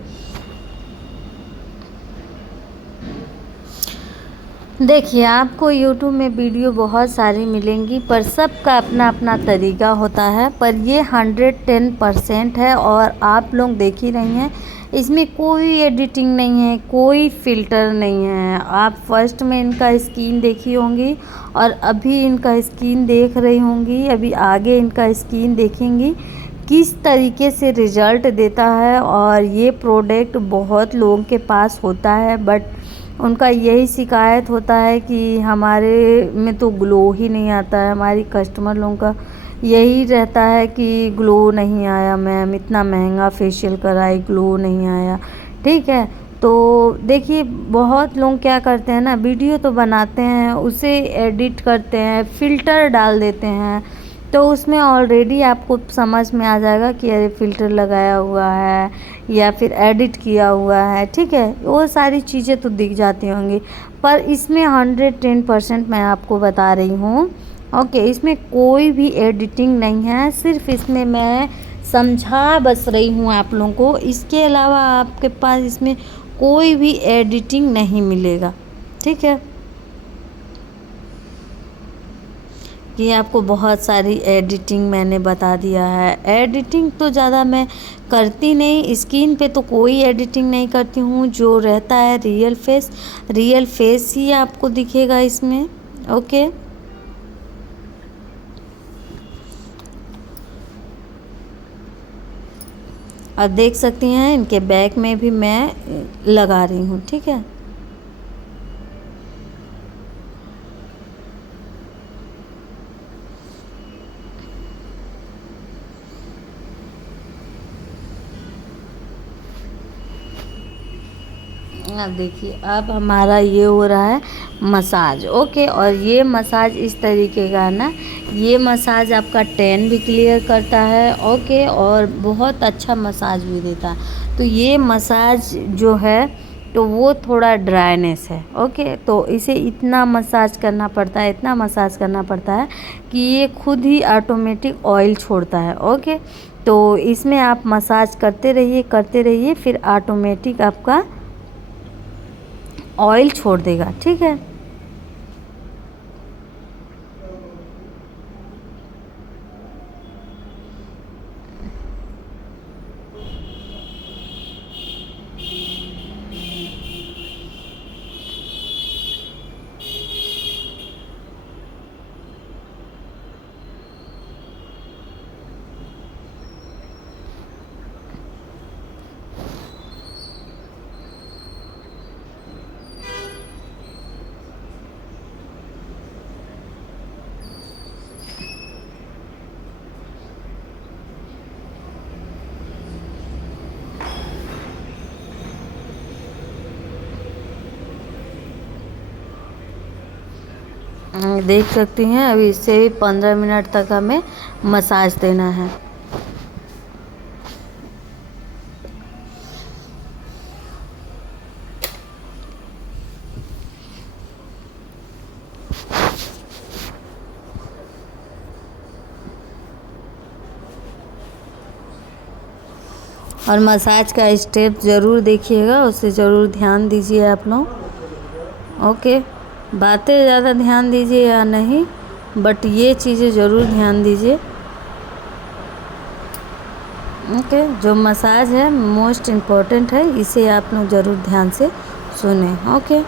देखिए, आपको YouTube में वीडियो बहुत सारी मिलेंगी, पर सबका अपना अपना तरीका होता है, पर ये 110% है और आप लोग देख ही रही हैं, इसमें कोई एडिटिंग नहीं है, कोई फ़िल्टर नहीं है। आप फर्स्ट में इनका स्किन देखी होंगी और अभी इनका स्किन देख रही होंगी, अभी आगे इनका स्किन देखेंगी किस तरीके से रिज़ल्ट देता है। और ये प्रोडक्ट बहुत लोगों के पास होता है, बट उनका यही शिकायत होता है कि हमारे में तो ग्लो ही नहीं आता है। हमारी कस्टमर लोगों का यही रहता है कि ग्लो नहीं आया मैम, इतना महंगा फेशियल कराई, ग्लो नहीं आया, ठीक है। तो देखिए, बहुत लोग क्या करते हैं ना, वीडियो तो बनाते हैं, उसे एडिट करते हैं, फ़िल्टर डाल देते हैं, तो उसमें ऑलरेडी आपको समझ में आ जाएगा कि अरे फ़िल्टर लगाया हुआ है या फिर एडिट किया हुआ है, ठीक है। वो सारी चीज़ें तो दिख जाती होंगी, पर इसमें 110% मैं आपको बता रही हूँ, ओके। इसमें कोई भी एडिटिंग नहीं है, सिर्फ इसमें मैं समझा बस रही हूँ आप लोगों को। इसके अलावा आपके पास इसमें कोई भी एडिटिंग नहीं मिलेगा, ठीक है। कि आपको बहुत सारी एडिटिंग मैंने बता दिया है। एडिटिंग तो ज़्यादा मैं करती नहीं, स्किन पे तो कोई एडिटिंग नहीं करती हूँ। जो रहता है रियल फेस ही आपको दिखेगा इसमें। ओके, और देख सकती हैं इनके बैक में भी मैं लगा रही हूँ। ठीक है, अब देखिए अब हमारा ये हो रहा है मसाज। ओके, और ये मसाज इस तरीके का ना, ये मसाज आपका टैन भी क्लियर करता है। ओके, और बहुत अच्छा मसाज भी देता है। तो ये मसाज जो है तो वो थोड़ा ड्राइनेस है। ओके, तो इसे इतना मसाज करना पड़ता है, इतना मसाज करना पड़ता है कि ये खुद ही ऑटोमेटिक ऑयल छोड़ता है। ओके, तो इसमें आप मसाज करते रहिए, फिर ऑटोमेटिक आपका ऑयल छोड़ देगा। ठीक है, देख सकती हैं अभी इससे भी 15 मिनट तक हमें मसाज देना है। और मसाज का स्टेप ज़रूर देखिएगा, उसे ज़रूर ध्यान दीजिए आप लोग। ओके, बातें ज़्यादा ध्यान दीजिए या नहीं, बट ये चीज़ें ज़रूर ध्यान दीजिए। ओके, जो मसाज है मोस्ट इम्पॉर्टेंट है, इसे आप लोग ज़रूर ध्यान से सुने। ओके,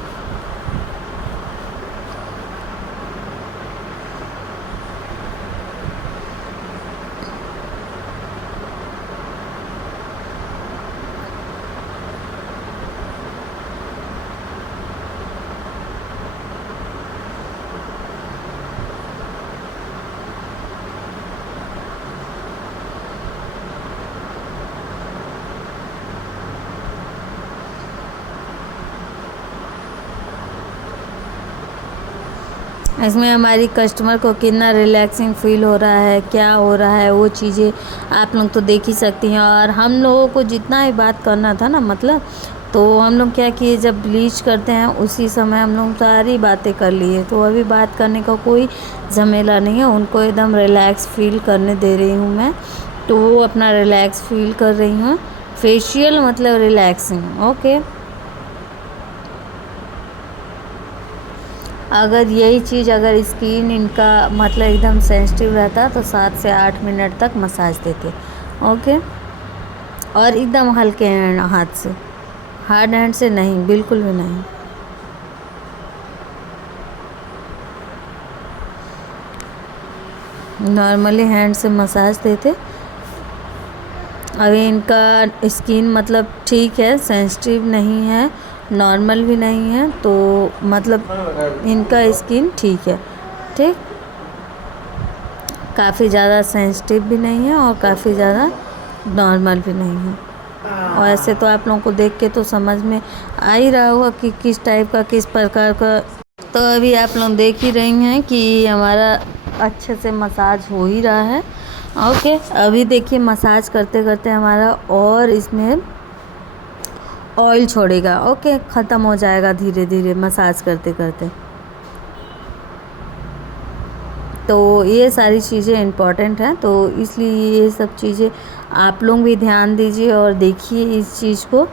इसमें हमारी कस्टमर को कितना रिलैक्सिंग फील हो रहा है, क्या हो रहा है, वो चीज़ें आप लोग तो देख ही सकती हैं। और हम लोगों को जितना ही बात करना था ना, मतलब तो हम लोग क्या किए, जब ब्लीच करते हैं उसी समय हम लोग सारी बातें कर लिए। तो अभी बात करने का कोई झमेला नहीं है, उनको एकदम रिलैक्स फील करने दे रही हूँ मैं। तो वो अपना रिलैक्स फील कर रही हूँ। फेशियल मतलब रिलैक्सिंग। ओके, अगर यही चीज़ अगर स्किन इनका मतलब एकदम सेंसिटिव रहता तो 7 से 8 मिनट तक मसाज देते। ओके, और एकदम हल्के हैंड हाथ से, हार्ड हैंड से नहीं, बिल्कुल भी नहीं। नॉर्मली हैंड से मसाज देते। अभी इनका स्किन मतलब ठीक है, सेंसिटिव नहीं है, नॉर्मल भी नहीं है, तो मतलब इनका स्किन ठीक है। ठीक, काफ़ी ज़्यादा सेंसिटिव भी नहीं है और काफ़ी ज़्यादा नॉर्मल भी नहीं है। और ऐसे तो आप लोगों को देख के तो समझ में आ ही रहा होगा कि किस टाइप का, किस प्रकार का। तो अभी आप लोग देख ही रही हैं कि हमारा अच्छे से मसाज हो ही रहा है। ओके, अभी देखिए मसाज करते करते हमारा और इसमें ऑयल छोड़ेगा। ओके, ख़त्म हो जाएगा धीरे धीरे मसाज करते करते। तो ये सारी चीज़ें इम्पॉर्टेंट हैं, तो इसलिए ये सब चीज़ें आप लोग भी ध्यान दीजिए और देखिए इस चीज़ को।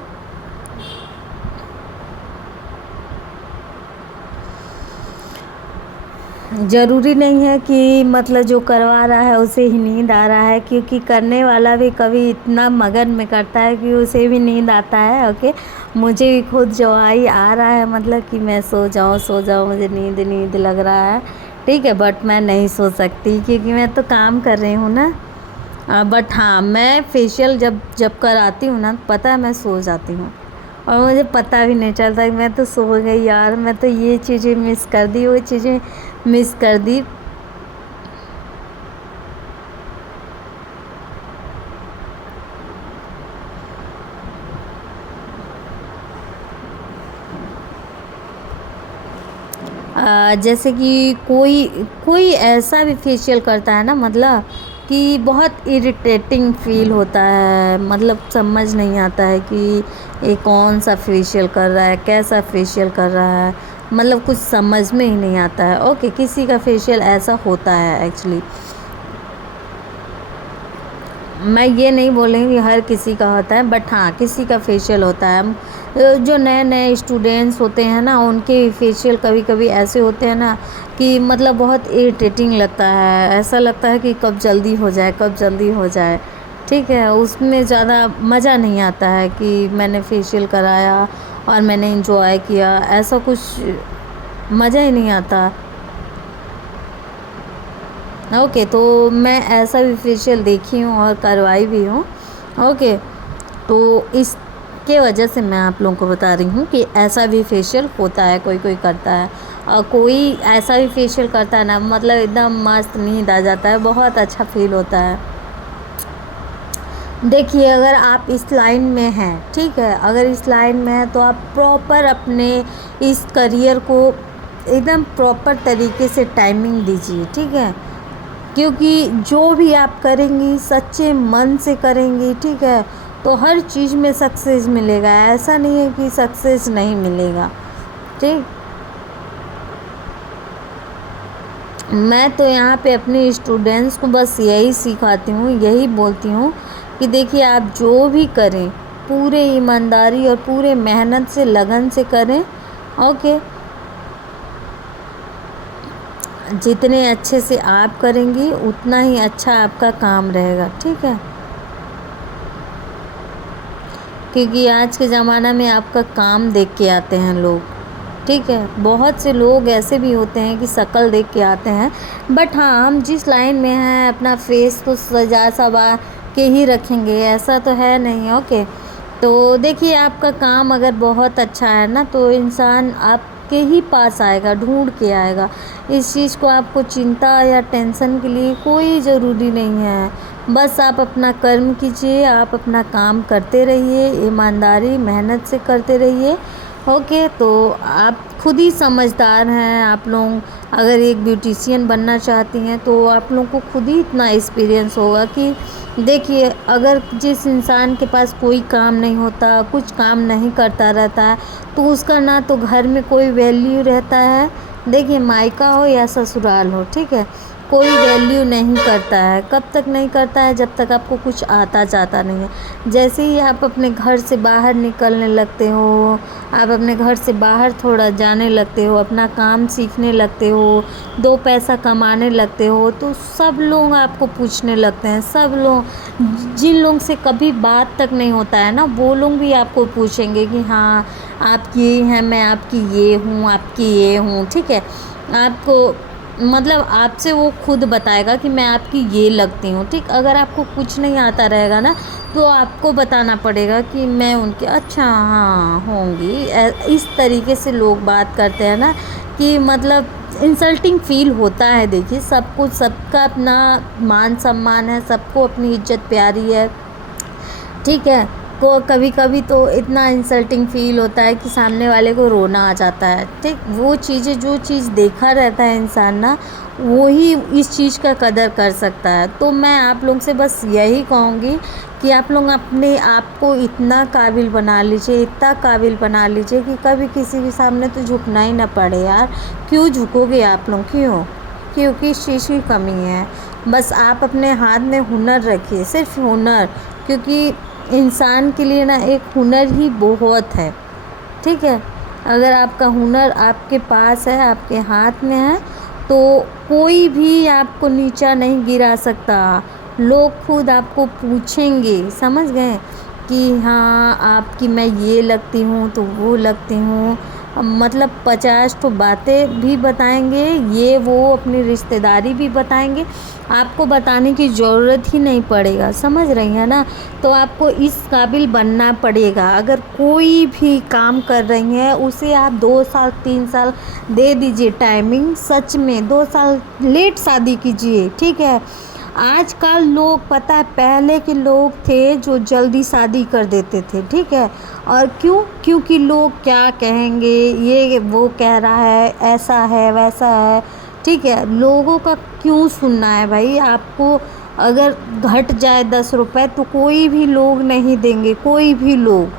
ज़रूरी नहीं है कि मतलब जो करवा रहा है उसे ही नींद आ रहा है, क्योंकि करने वाला भी कभी इतना मगन में करता है कि उसे भी नींद आता है। ओके, मुझे भी खुद जवाई आ रहा है, मतलब कि मैं सो जाऊँ, मुझे नींद नींद लग रहा है, ठीक है, बट मैं नहीं सो सकती क्योंकि मैं तो काम कर रही हूँ ना। बट हाँ, मैं फेशियल जब जब कराती हूँ ना, पता है मैं सो जाती हूँ और मुझे पता भी नहीं चलता कि मैं तो सो गई यार, मैं तो ये चीज़ें मिस कर दी, वो चीज़ें मिस कर दी। जैसे कि कोई कोई ऐसा भी फेशियल करता है ना, मतलब कि बहुत इरिटेटिंग फील होता है, मतलब समझ नहीं आता है कि ये कौन सा फेशियल कर रहा है, कैसा फेशियल कर रहा है, मतलब कुछ समझ में ही नहीं आता है। ओके, किसी का फेशियल ऐसा होता है एक्चुअली। मैं ये नहीं बोलूँगी हर किसी का होता है, बट हाँ, किसी का फेशियल होता है। जो नए नए स्टूडेंट्स होते हैं ना, उनके फेशियल कभी कभी ऐसे होते हैं ना कि मतलब बहुत इरिटेटिंग लगता है, ऐसा लगता है कि कब जल्दी हो जाए, कब जल्दी हो जाए, ठीक है। उसमें ज़्यादा मज़ा नहीं आता है कि मैंने फेशियल कराया और मैंने इंजॉय किया, ऐसा कुछ मज़ा ही नहीं आता। ओके, तो मैं ऐसा भी फेशियल देखी हूँ और करवाई भी हूँ। ओके, तो इसके वजह से मैं आप लोगों को बता रही हूँ कि ऐसा भी फेशियल होता है, कोई कोई करता है और कोई ऐसा भी फेशियल करता है ना, मतलब एकदम मस्त नींद आ जाता है, बहुत अच्छा फील होता है। देखिए, अगर आप इस लाइन में हैं, ठीक है, अगर इस लाइन में है तो आप प्रॉपर अपने इस करियर को एकदम प्रॉपर तरीके से टाइमिंग दीजिए, ठीक है, क्योंकि जो भी आप करेंगी सच्चे मन से करेंगी, ठीक है, तो हर चीज़ में सक्सेस मिलेगा, ऐसा नहीं है कि सक्सेस नहीं मिलेगा, ठीक। मैं तो यहाँ पे अपने स्टूडेंट्स को बस यही सिखाती हूँ, यही बोलती हूँ कि देखिए, आप जो भी करें पूरे ईमानदारी और पूरे मेहनत से, लगन से करें। ओके, जितने अच्छे से आप करेंगी उतना ही अच्छा आपका काम रहेगा, ठीक है, क्योंकि आज के ज़माना में आपका काम देख के आते हैं लोग, ठीक है। बहुत से लोग ऐसे भी होते हैं कि शक्ल देख के आते हैं, बट हाँ, हम जिस लाइन में हैं अपना फेस तो सजा सवा के ही रखेंगे, ऐसा तो है नहीं। ओके, तो देखिए, आपका काम अगर बहुत अच्छा है ना, तो इंसान आपके ही पास आएगा, ढूंढ के आएगा। इस चीज़ को आपको चिंता या टेंशन के लिए कोई ज़रूरी नहीं है, बस आप अपना कर्म कीजिए, आप अपना काम करते रहिए, ईमानदारी मेहनत से करते रहिए। ओके, तो आप खुद ही समझदार हैं। आप लोग अगर एक ब्यूटिशियन बनना चाहती हैं तो आप लोगों को खुद ही इतना एक्सपीरियंस होगा कि देखिए, अगर जिस इंसान के पास कोई काम नहीं होता, कुछ काम नहीं करता रहता है, तो उसका ना तो घर में कोई वैल्यू रहता है, देखिए मायका हो या ससुराल हो, ठीक है, कोई वैल्यू नहीं करता है। कब तक नहीं करता है? जब तक आपको कुछ आता जाता नहीं है। जैसे ही आप अपने घर से बाहर निकलने लगते हो, आप अपने घर से बाहर थोड़ा जाने लगते हो, अपना काम सीखने लगते हो, दो पैसा कमाने लगते हो, तो सब लोग आपको पूछने लगते हैं। सब लोग, जिन लोग से कभी बात तक नहीं होता है ना, वो लोग भी आपको पूछेंगे कि हाँ, आप ये हैं, मैं आपकी ये हूँ, आपकी ये हूँ, ठीक है। आपको मतलब आपसे वो खुद बताएगा कि मैं आपकी ये लगती हूँ, ठीक। अगर आपको कुछ नहीं आता रहेगा ना, तो आपको बताना पड़ेगा कि मैं उनके, अच्छा हाँ होंगी। इस तरीके से लोग बात करते हैं ना कि मतलब इंसल्टिंग फील होता है। देखिए, सबको, सबका अपना मान सम्मान है, सबको अपनी इज्जत प्यारी है, ठीक है। को कभी कभी तो इतना इंसल्टिंग फील होता है कि सामने वाले को रोना आ जाता है, ठीक। वो चीज़ें, जो चीज़ देखा रहता है इंसान ना, वो ही इस चीज़ का कदर कर सकता है। तो मैं आप लोग से बस यही कहूँगी कि आप लोग अपने आप को इतना काबिल बना लीजिए, इतना काबिल बना लीजिए कि कभी किसी के सामने तो झुकना ही ना पड़े यार। क्यों झुकोगे आप लोग, क्यों? क्योंकि इस चीज़ की कमी है। बस आप अपने हाथ में हुनर रखिए, सिर्फ हुनर, क्योंकि इंसान के लिए ना एक हुनर ही बहुत है, ठीक है। अगर आपका हुनर आपके पास है, आपके हाथ में है, तो कोई भी आपको नीचा नहीं गिरा सकता। लोग खुद आपको पूछेंगे, समझ गए, कि हाँ आपकी मैं ये लगती हूँ तो वो लगती हूँ, मतलब 50 तो बातें भी बताएंगे, ये वो अपनी रिश्तेदारी भी बताएंगे। आपको बताने की ज़रूरत ही नहीं पड़ेगा, समझ रही हैं ना। तो आपको इस काबिल बनना पड़ेगा। अगर कोई भी काम कर रही हैं उसे आप 2 साल 3 साल दे दीजिए टाइमिंग। सच में 2 साल लेट शादी कीजिए, ठीक है। आजकल लोग, पता है, पहले के लोग थे जो जल्दी शादी कर देते थे, ठीक है। और क्यों? क्योंकि लोग क्या कहेंगे, ये वो कह रहा है, ऐसा है वैसा है, ठीक है। लोगों का क्यों सुनना है भाई? आपको अगर घट जाए 10 रुपए तो कोई भी लोग नहीं देंगे, कोई भी लोग,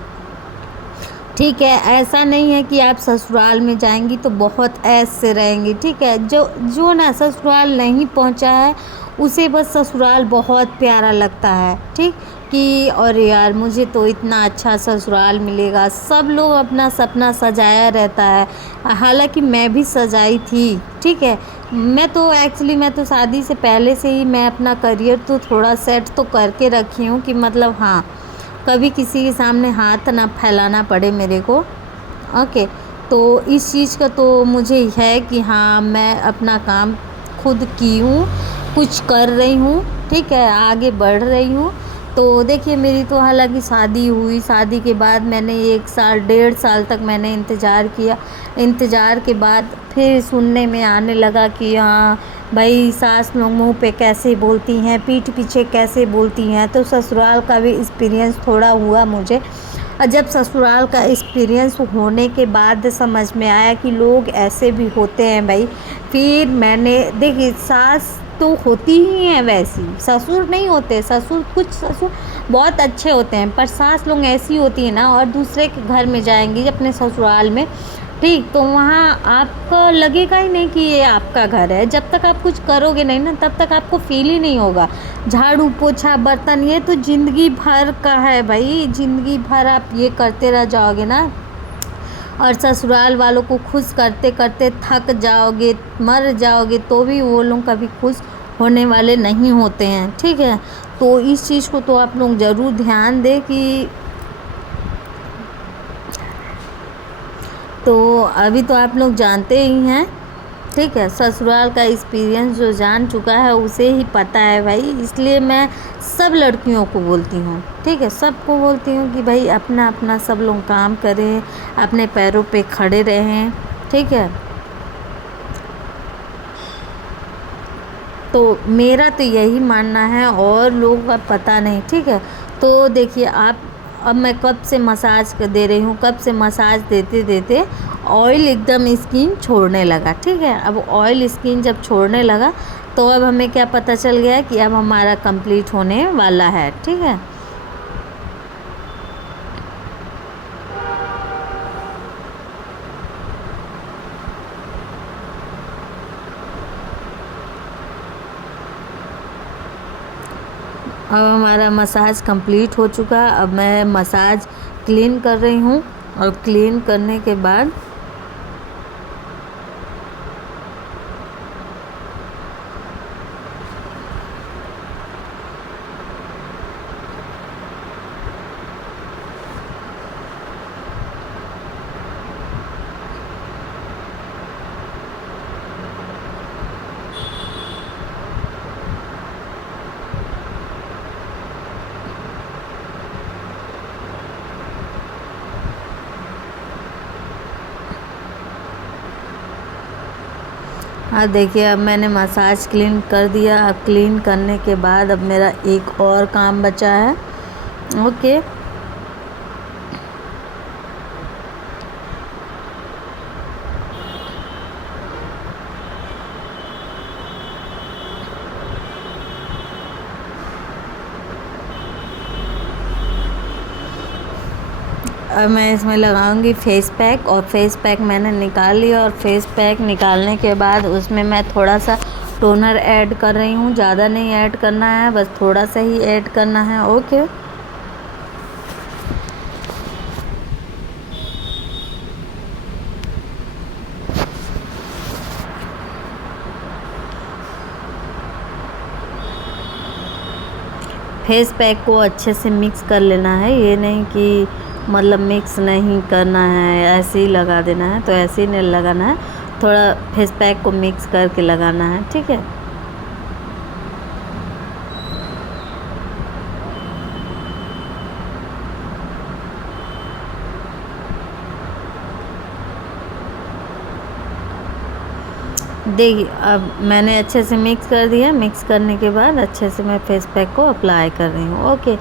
ठीक है। ऐसा नहीं है कि आप ससुराल में जाएंगी तो बहुत ऐश से रहेंगी, ठीक है। जो जो ना ससुराल नहीं पहुंचा है उसे बस ससुराल बहुत प्यारा लगता है, ठीक, कि और यार मुझे तो इतना अच्छा ससुराल मिलेगा। सब लोग अपना सपना सजाया रहता है, हालांकि मैं भी सजाई थी, ठीक है। मैं तो शादी से पहले से ही मैं अपना करियर तो थोड़ा सेट तो करके रखी हूँ कि मतलब हाँ, कभी किसी के सामने हाथ ना फैलाना पड़े मेरे को। ओके, तो इस चीज़ का तो मुझे है कि हाँ मैं अपना काम खुद की हूँ, कुछ कर रही हूँ, ठीक है, आगे बढ़ रही हूँ। तो देखिए मेरी तो हालांकि शादी हुई, शादी के बाद मैंने 1 साल 1.5 साल तक मैंने इंतज़ार किया। इंतज़ार के बाद फिर सुनने में आने लगा कि हाँ भाई सास लोग मुँह पे कैसे बोलती हैं, पीठ पीछे कैसे बोलती हैं। तो ससुराल का भी एक्सपीरियंस थोड़ा हुआ मुझे, और जब ससुराल का एक्सपीरियंस होने के बाद समझ में आया कि लोग ऐसे भी होते हैं भाई। फिर मैंने देखिए, सास तो होती ही हैं वैसी, ससुर नहीं होते। कुछ ससुर बहुत अच्छे होते हैं, पर सास लोग ऐसी होती है ना, और दूसरे के घर में जाएंगी अपने ससुराल में, ठीक, तो वहाँ आपको लगेगा ही नहीं कि ये आपका घर है। जब तक आप कुछ करोगे नहीं ना, तब तक आपको फील ही नहीं होगा। झाड़ू पोछा बर्तन ये तो ज़िंदगी भर का है भाई, ज़िंदगी भर आप ये करते रह जाओगे ना, और ससुराल वालों को खुश करते करते थक जाओगे, मर जाओगे, तो भी वो लोग कभी खुश होने वाले नहीं होते हैं, ठीक है। तो इस चीज़ को तो आप लोग ज़रूर ध्यान दें कि तो अभी तो आप लोग जानते ही हैं, ठीक है। ससुराल का एक्सपीरियंस जो जान चुका है उसे ही पता है भाई। इसलिए मैं सब लड़कियों को बोलती हूँ, ठीक है, सबको बोलती हूँ कि भाई अपना अपना सब लोग काम करें, अपने पैरों पे खड़े रहें, ठीक है। तो मेरा तो यही मानना है, और लोगों का पता नहीं, ठीक है। तो देखिए अब मैं कब से मसाज दे रही हूँ, कब से मसाज देते देते ऑयल एकदम स्किन छोड़ने लगा, ठीक है। अब ऑयल स्किन जब छोड़ने लगा तो अब हमें क्या पता चल गया कि अब हमारा कंप्लीट होने वाला है, ठीक है। अब हमारा मसाज कंप्लीट हो चुका। अब मैं मसाज क्लीन कर रही हूँ, और क्लीन करने के बाद हाँ देखिए, अब मैंने मसाज क्लीन कर दिया। अब क्लीन करने के बाद अब मेरा एक और काम बचा है, ओके। अब मैं इसमें लगाऊंगी फेस पैक, और फेस पैक मैंने निकाल लिया। और फेस पैक निकालने के बाद उसमें मैं थोड़ा सा टोनर ऐड कर रही हूँ। ज़्यादा नहीं ऐड करना है, बस थोड़ा सा ही ऐड करना है, ओके। फेस पैक को अच्छे से मिक्स कर लेना है। ये नहीं कि मतलब मिक्स नहीं करना है, ऐसे ही लगा देना है, तो ऐसे ही नहीं लगाना है, थोड़ा फेस पैक को मिक्स करके लगाना है, ठीक है। देखिए अब मैंने अच्छे से मिक्स कर दिया। मिक्स करने के बाद अच्छे से मैं फेस पैक को अप्लाई कर रही हूँ। ओके,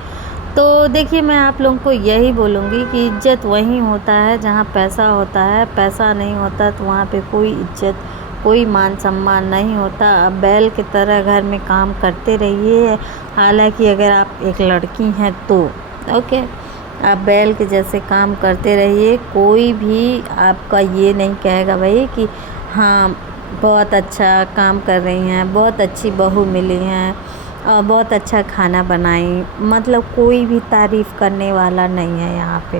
तो देखिए मैं आप लोगों को यही बोलूँगी कि इज़्ज़त वहीं होता है जहाँ पैसा होता है। पैसा नहीं होता तो वहाँ पे कोई इज़्ज़त, कोई मान सम्मान नहीं होता। अब बैल की तरह घर में काम करते रहिए। हालांकि अगर आप एक लड़की हैं तो ओके, आप बैल के जैसे काम करते रहिए। कोई भी आपका ये नहीं कहेगा भाई कि हाँ बहुत अच्छा काम कर रही हैं, बहुत अच्छी बहू मिली हैं और बहुत अच्छा खाना बनाई, मतलब कोई भी तारीफ़ करने वाला नहीं है यहाँ पे।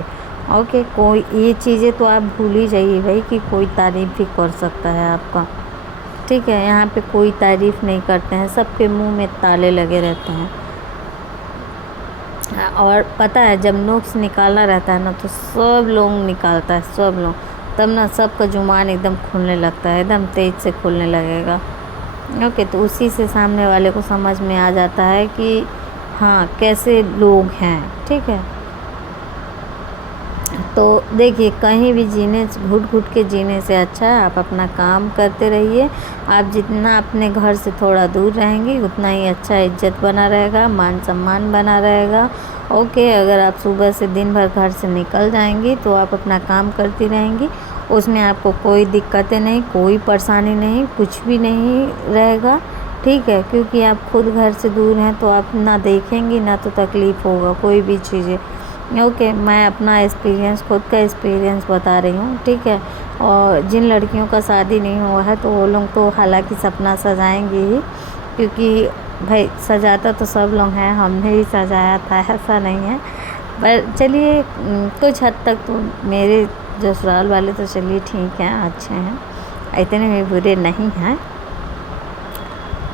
ओके, कोई ये चीज़ें तो आप भूल ही जाइए भाई कि कोई तारीफ़ भी कर सकता है आपका, ठीक है। यहाँ पे कोई तारीफ़ नहीं करते हैं, सबके मुंह में ताले लगे रहते हैं। और पता है जब नुक्स निकालना रहता है ना तो सब लोग निकालता है, सब लोग, तब ना सबका जुबान एकदम खुलने लगता है, एकदम तेज़ से खुलने लगेगा। ओके, तो उसी से सामने वाले को समझ में आ जाता है कि हाँ कैसे लोग हैं, ठीक है। तो देखिए कहीं भी जीने, घुट घुट के जीने से अच्छा है आप अपना काम करते रहिए। आप जितना अपने घर से थोड़ा दूर रहेंगी उतना ही अच्छा, इज्जत बना रहेगा, मान सम्मान बना रहेगा। ओके, अगर आप सुबह से दिन भर घर से निकल जाएंगी तो आप अपना काम करती रहेंगी, उसमें आपको कोई दिक्कतें नहीं, कोई परेशानी नहीं, कुछ भी नहीं रहेगा, ठीक है। क्योंकि आप खुद घर से दूर हैं तो आप ना देखेंगी ना तो तकलीफ़ होगा कोई भी चीज़ें। ओके, मैं अपना एक्सपीरियंस, खुद का एक्सपीरियंस बता रही हूँ, ठीक है। और जिन लड़कियों का शादी नहीं हुआ है तो वो लोग तो हालांकि सपना सजाएंगे ही, क्योंकि भाई सजाता तो सब लोग हैं, हमने ही सजाया था, ऐसा नहीं है। पर चलिए कुछ हद तक तो मेरे जो ससुराल वाले तो चलिए ठीक हैं, अच्छे हैं, इतने भी बुरे नहीं हैं,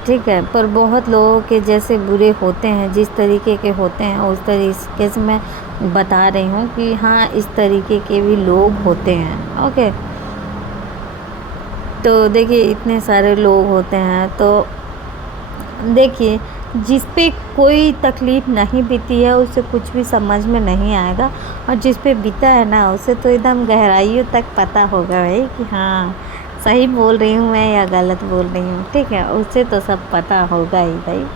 ठीक है। पर बहुत लोगों के जैसे बुरे होते हैं, जिस तरीके के होते हैं उस तरीके से मैं बता रही हूँ कि हाँ इस तरीके के भी लोग होते हैं। ओके, तो देखिए इतने सारे लोग होते हैं, तो देखिए जिस पे कोई तकलीफ़ नहीं बीती है उसे कुछ भी समझ में नहीं आएगा, और जिस पे बीता है ना उसे तो एकदम गहराइयों तक पता होगा भाई कि हाँ सही बोल रही हूँ मैं या गलत बोल रही हूँ, ठीक है। उसे तो सब पता होगा ही भाई।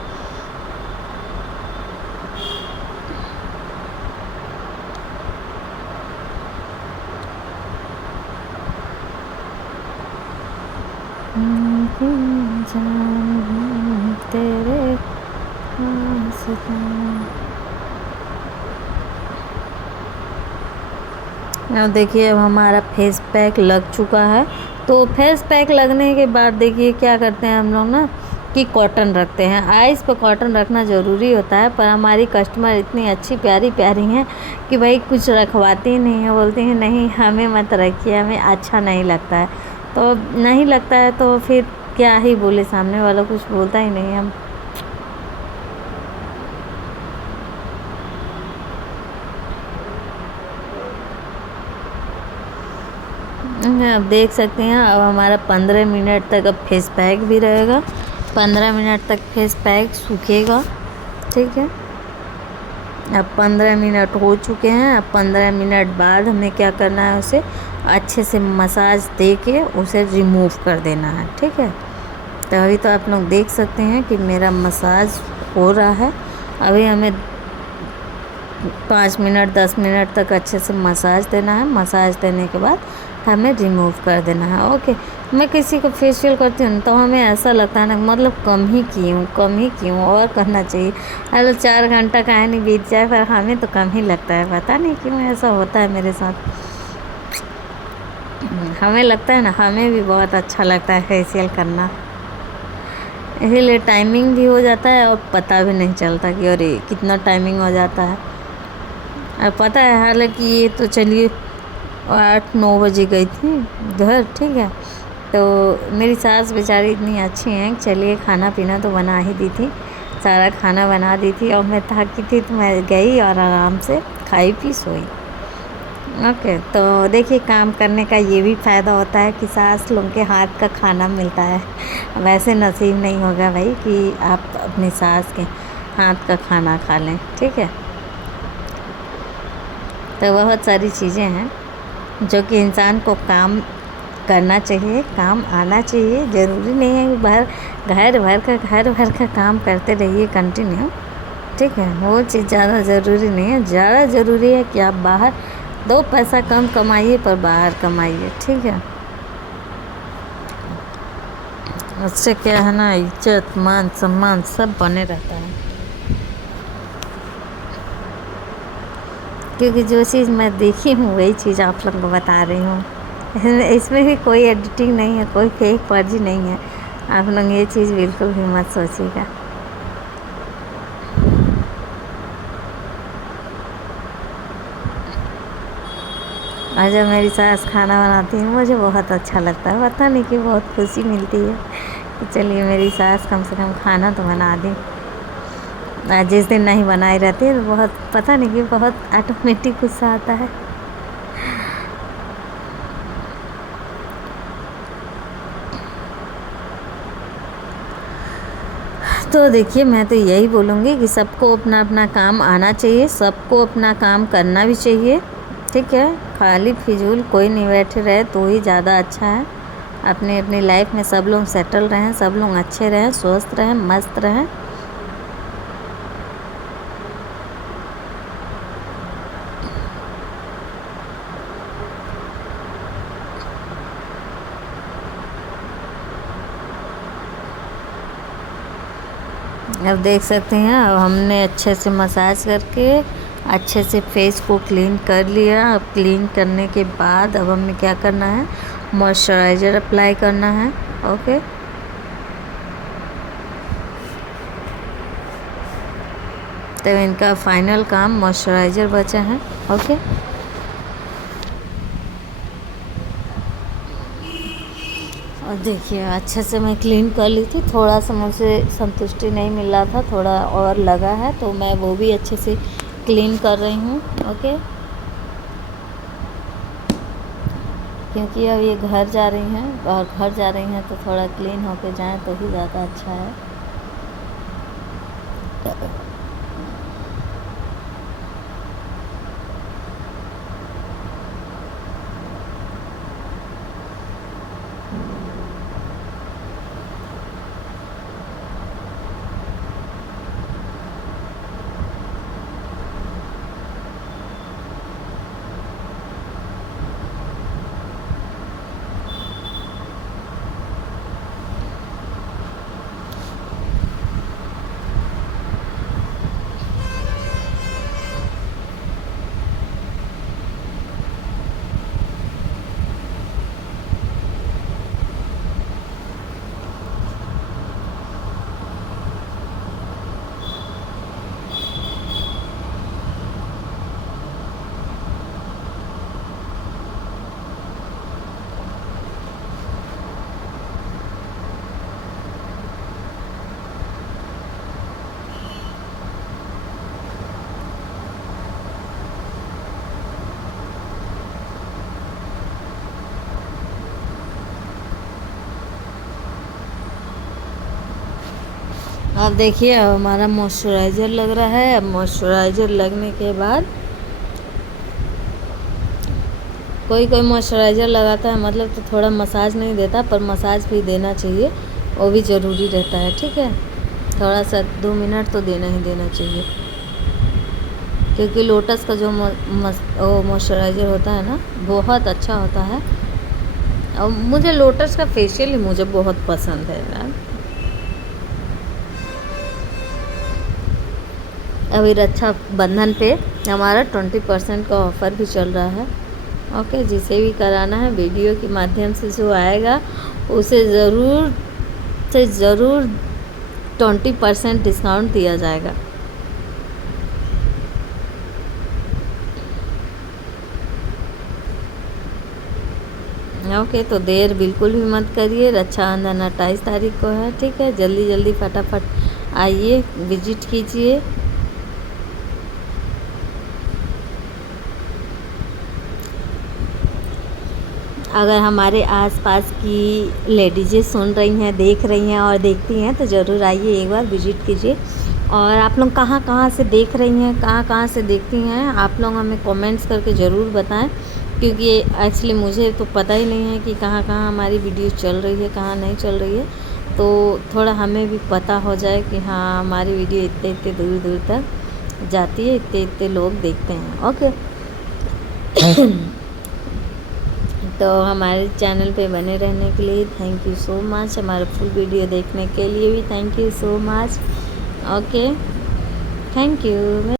तेरे अब देखिए अब हमारा फेस पैक लग चुका है। तो फेस पैक लगने के बाद देखिए क्या करते हैं हम लोग ना कि कॉटन रखते हैं। आइस पे कॉटन रखना ज़रूरी होता है, पर हमारी कस्टमर इतनी अच्छी प्यारी प्यारी हैं कि भाई कुछ रखवाती ही नहीं है, बोलती हैं नहीं हमें मत रखिए, हमें अच्छा नहीं लगता है। तो नहीं लगता है तो फिर क्या ही बोले, सामने वाला कुछ बोलता ही नहीं। हम अब देख सकते हैं अब हमारा 15 मिनट तक अब फेस पैक भी रहेगा, 15 मिनट तक फेस पैक सूखेगा, ठीक है। अब 15 मिनट हो चुके हैं। अब 15 मिनट बाद हमें क्या करना है, उसे अच्छे से मसाज दे के उसे रिमूव कर देना है, ठीक है। तो अभी तो आप लोग देख सकते हैं कि मेरा मसाज हो रहा है। अभी हमें 5 मिनट 10 मिनट तक अच्छे से मसाज देना है। मसाज देने के बाद हमें रिमूव कर देना है। ओके, मैं किसी को फेशियल करती हूँ तो हमें ऐसा लगता है ना मतलब कम ही की हूँ और करना चाहिए। अगर 4 घंटा काहे नहीं बीत जाए, पर हमें तो कम ही लगता है, पता नहीं क्यों ऐसा होता है मेरे साथ। हमें लगता है ना हमें भी बहुत अच्छा लगता है फेशियल करना, इसीलिए टाइमिंग भी हो जाता है और पता भी नहीं चलता कि अरे कितना टाइमिंग हो जाता है। अब पता है हालांकि ये तो चलिए 8-9 बजे गई थी घर, ठीक है। तो मेरी सास बेचारी इतनी अच्छी हैं, चलिए खाना पीना तो बना ही दी थी, सारा खाना बना दी थी और मैं थकी थी तो मैं गई और आराम से खाई पी सोई। ओके, तो देखिए काम करने का ये भी फ़ायदा होता है कि सास लोग के हाथ का खाना मिलता है। वैसे नसीब नहीं होगा भाई कि आप अपनी सास के हाथ का खाना खा लें, ठीक है। तो बहुत सारी चीज़ें हैं जो कि इंसान को काम करना चाहिए, काम आना चाहिए। ज़रूरी नहीं है कि घर भर का काम करते रहिए कंटिन्यू, ठीक है। वो चीज़ ज़्यादा ज़रूरी नहीं है। ज़्यादा ज़रूरी है कि आप बाहर 2 पैसा कम कमाइए पर बाहर कमाइए, ठीक है। उससे क्या है ना, इज्जत मान सम्मान सब बने रहता है। क्योंकि जो चीज़ मैं देखी हूँ वही चीज़ आप लोगों को बता रही हूँ। इसमें भी कोई एडिटिंग नहीं है, कोई फेक फर्जी नहीं है। आप लोग ये चीज़ बिल्कुल भी मत सोचिएगा। और जब मेरी सास खाना बनाती है मुझे बहुत अच्छा लगता है, पता नहीं कि बहुत खुशी मिलती है कि चलिए मेरी सास कम से कम खाना तो बना दी। जिस दिन नहीं बनाई रहती है तो बहुत पता नहीं कि बहुत ऑटोमेटिक गुस्सा आता है। तो देखिए मैं तो यही बोलूँगी कि सबको अपना अपना काम आना चाहिए, सबको अपना काम करना भी चाहिए, ठीक है। खाली फिजूल कोई नहीं बैठे रहे तो ही ज़्यादा अच्छा है। अपनी अपनी लाइफ में सब लोग सेटल रहें, सब लोग अच्छे रहें, स्वस्थ रहें, मस्त रहें। अब देख सकते हैं, अब हमने अच्छे से मसाज करके अच्छे से फेस को क्लीन कर लिया। अब क्लीन करने के बाद अब हमें क्या करना है, मॉइस्चराइज़र अप्लाई करना है। ओके, तो इनका फाइनल काम मॉइस्चराइज़र बचा है। ओके, और देखिए अच्छे से मैं क्लीन कर ली थी। थोड़ा सा मुझे संतुष्टि नहीं मिल रहा था, थोड़ा और लगा है तो मैं वो भी अच्छे से क्लीन कर रही हूँ। ओके, क्योंकि अब ये घर जा रही हैं और घर जा रही हैं तो थोड़ा क्लीन होके जाएं तो ही ज़्यादा अच्छा है। अब देखिए अब हमारा मॉइस्चराइज़र लग रहा है। अब मॉइस्चराइज़र लगने के बाद कोई कोई मॉइस्चराइज़र लगाता है मतलब तो थोड़ा मसाज नहीं देता, पर मसाज भी देना चाहिए, वो भी ज़रूरी रहता है, ठीक है। थोड़ा सा 2 मिनट तो देना ही देना चाहिए, क्योंकि लोटस का जो मॉइस्चराइज़र होता है ना बहुत अच्छा होता है। और मुझे लोटस का फेशियल ही मुझे बहुत पसंद है यार। अभी रक्षाबंधन पे हमारा 20% का ऑफ़र भी चल रहा है। ओके, जिसे भी कराना है वीडियो के माध्यम से जो आएगा उसे ज़रूर से ज़रूर 20% डिस्काउंट दिया जाएगा। ओके, तो देर बिल्कुल भी मत करिए। रक्षाबंधन 28 तारीख को है, ठीक है। जल्दी जल्दी फटाफट आइए विजिट कीजिए। अगर हमारे आसपास की लेडीज़ें सुन रही हैं, देख रही हैं और देखती हैं तो ज़रूर आइए, एक बार विजिट कीजिए। और आप लोग कहाँ कहाँ से देख रही हैं, कहाँ कहाँ से देखती हैं, आप लोग हमें कमेंट्स करके ज़रूर बताएं, क्योंकि एक्चुअली मुझे तो पता ही नहीं है कि कहाँ कहाँ हमारी वीडियो चल रही है, कहाँ नहीं चल रही है। तो थोड़ा हमें भी पता हो जाए कि हाँ हमारी वीडियो इतने इतने दूर दूर तक जाती है, इतने इतने लोग देखते हैं। ओके तो हमारे चैनल पे बने रहने के लिए थैंक यू सो मच। हमारे फुल वीडियो देखने के लिए भी thank you so much. Okay, thank you.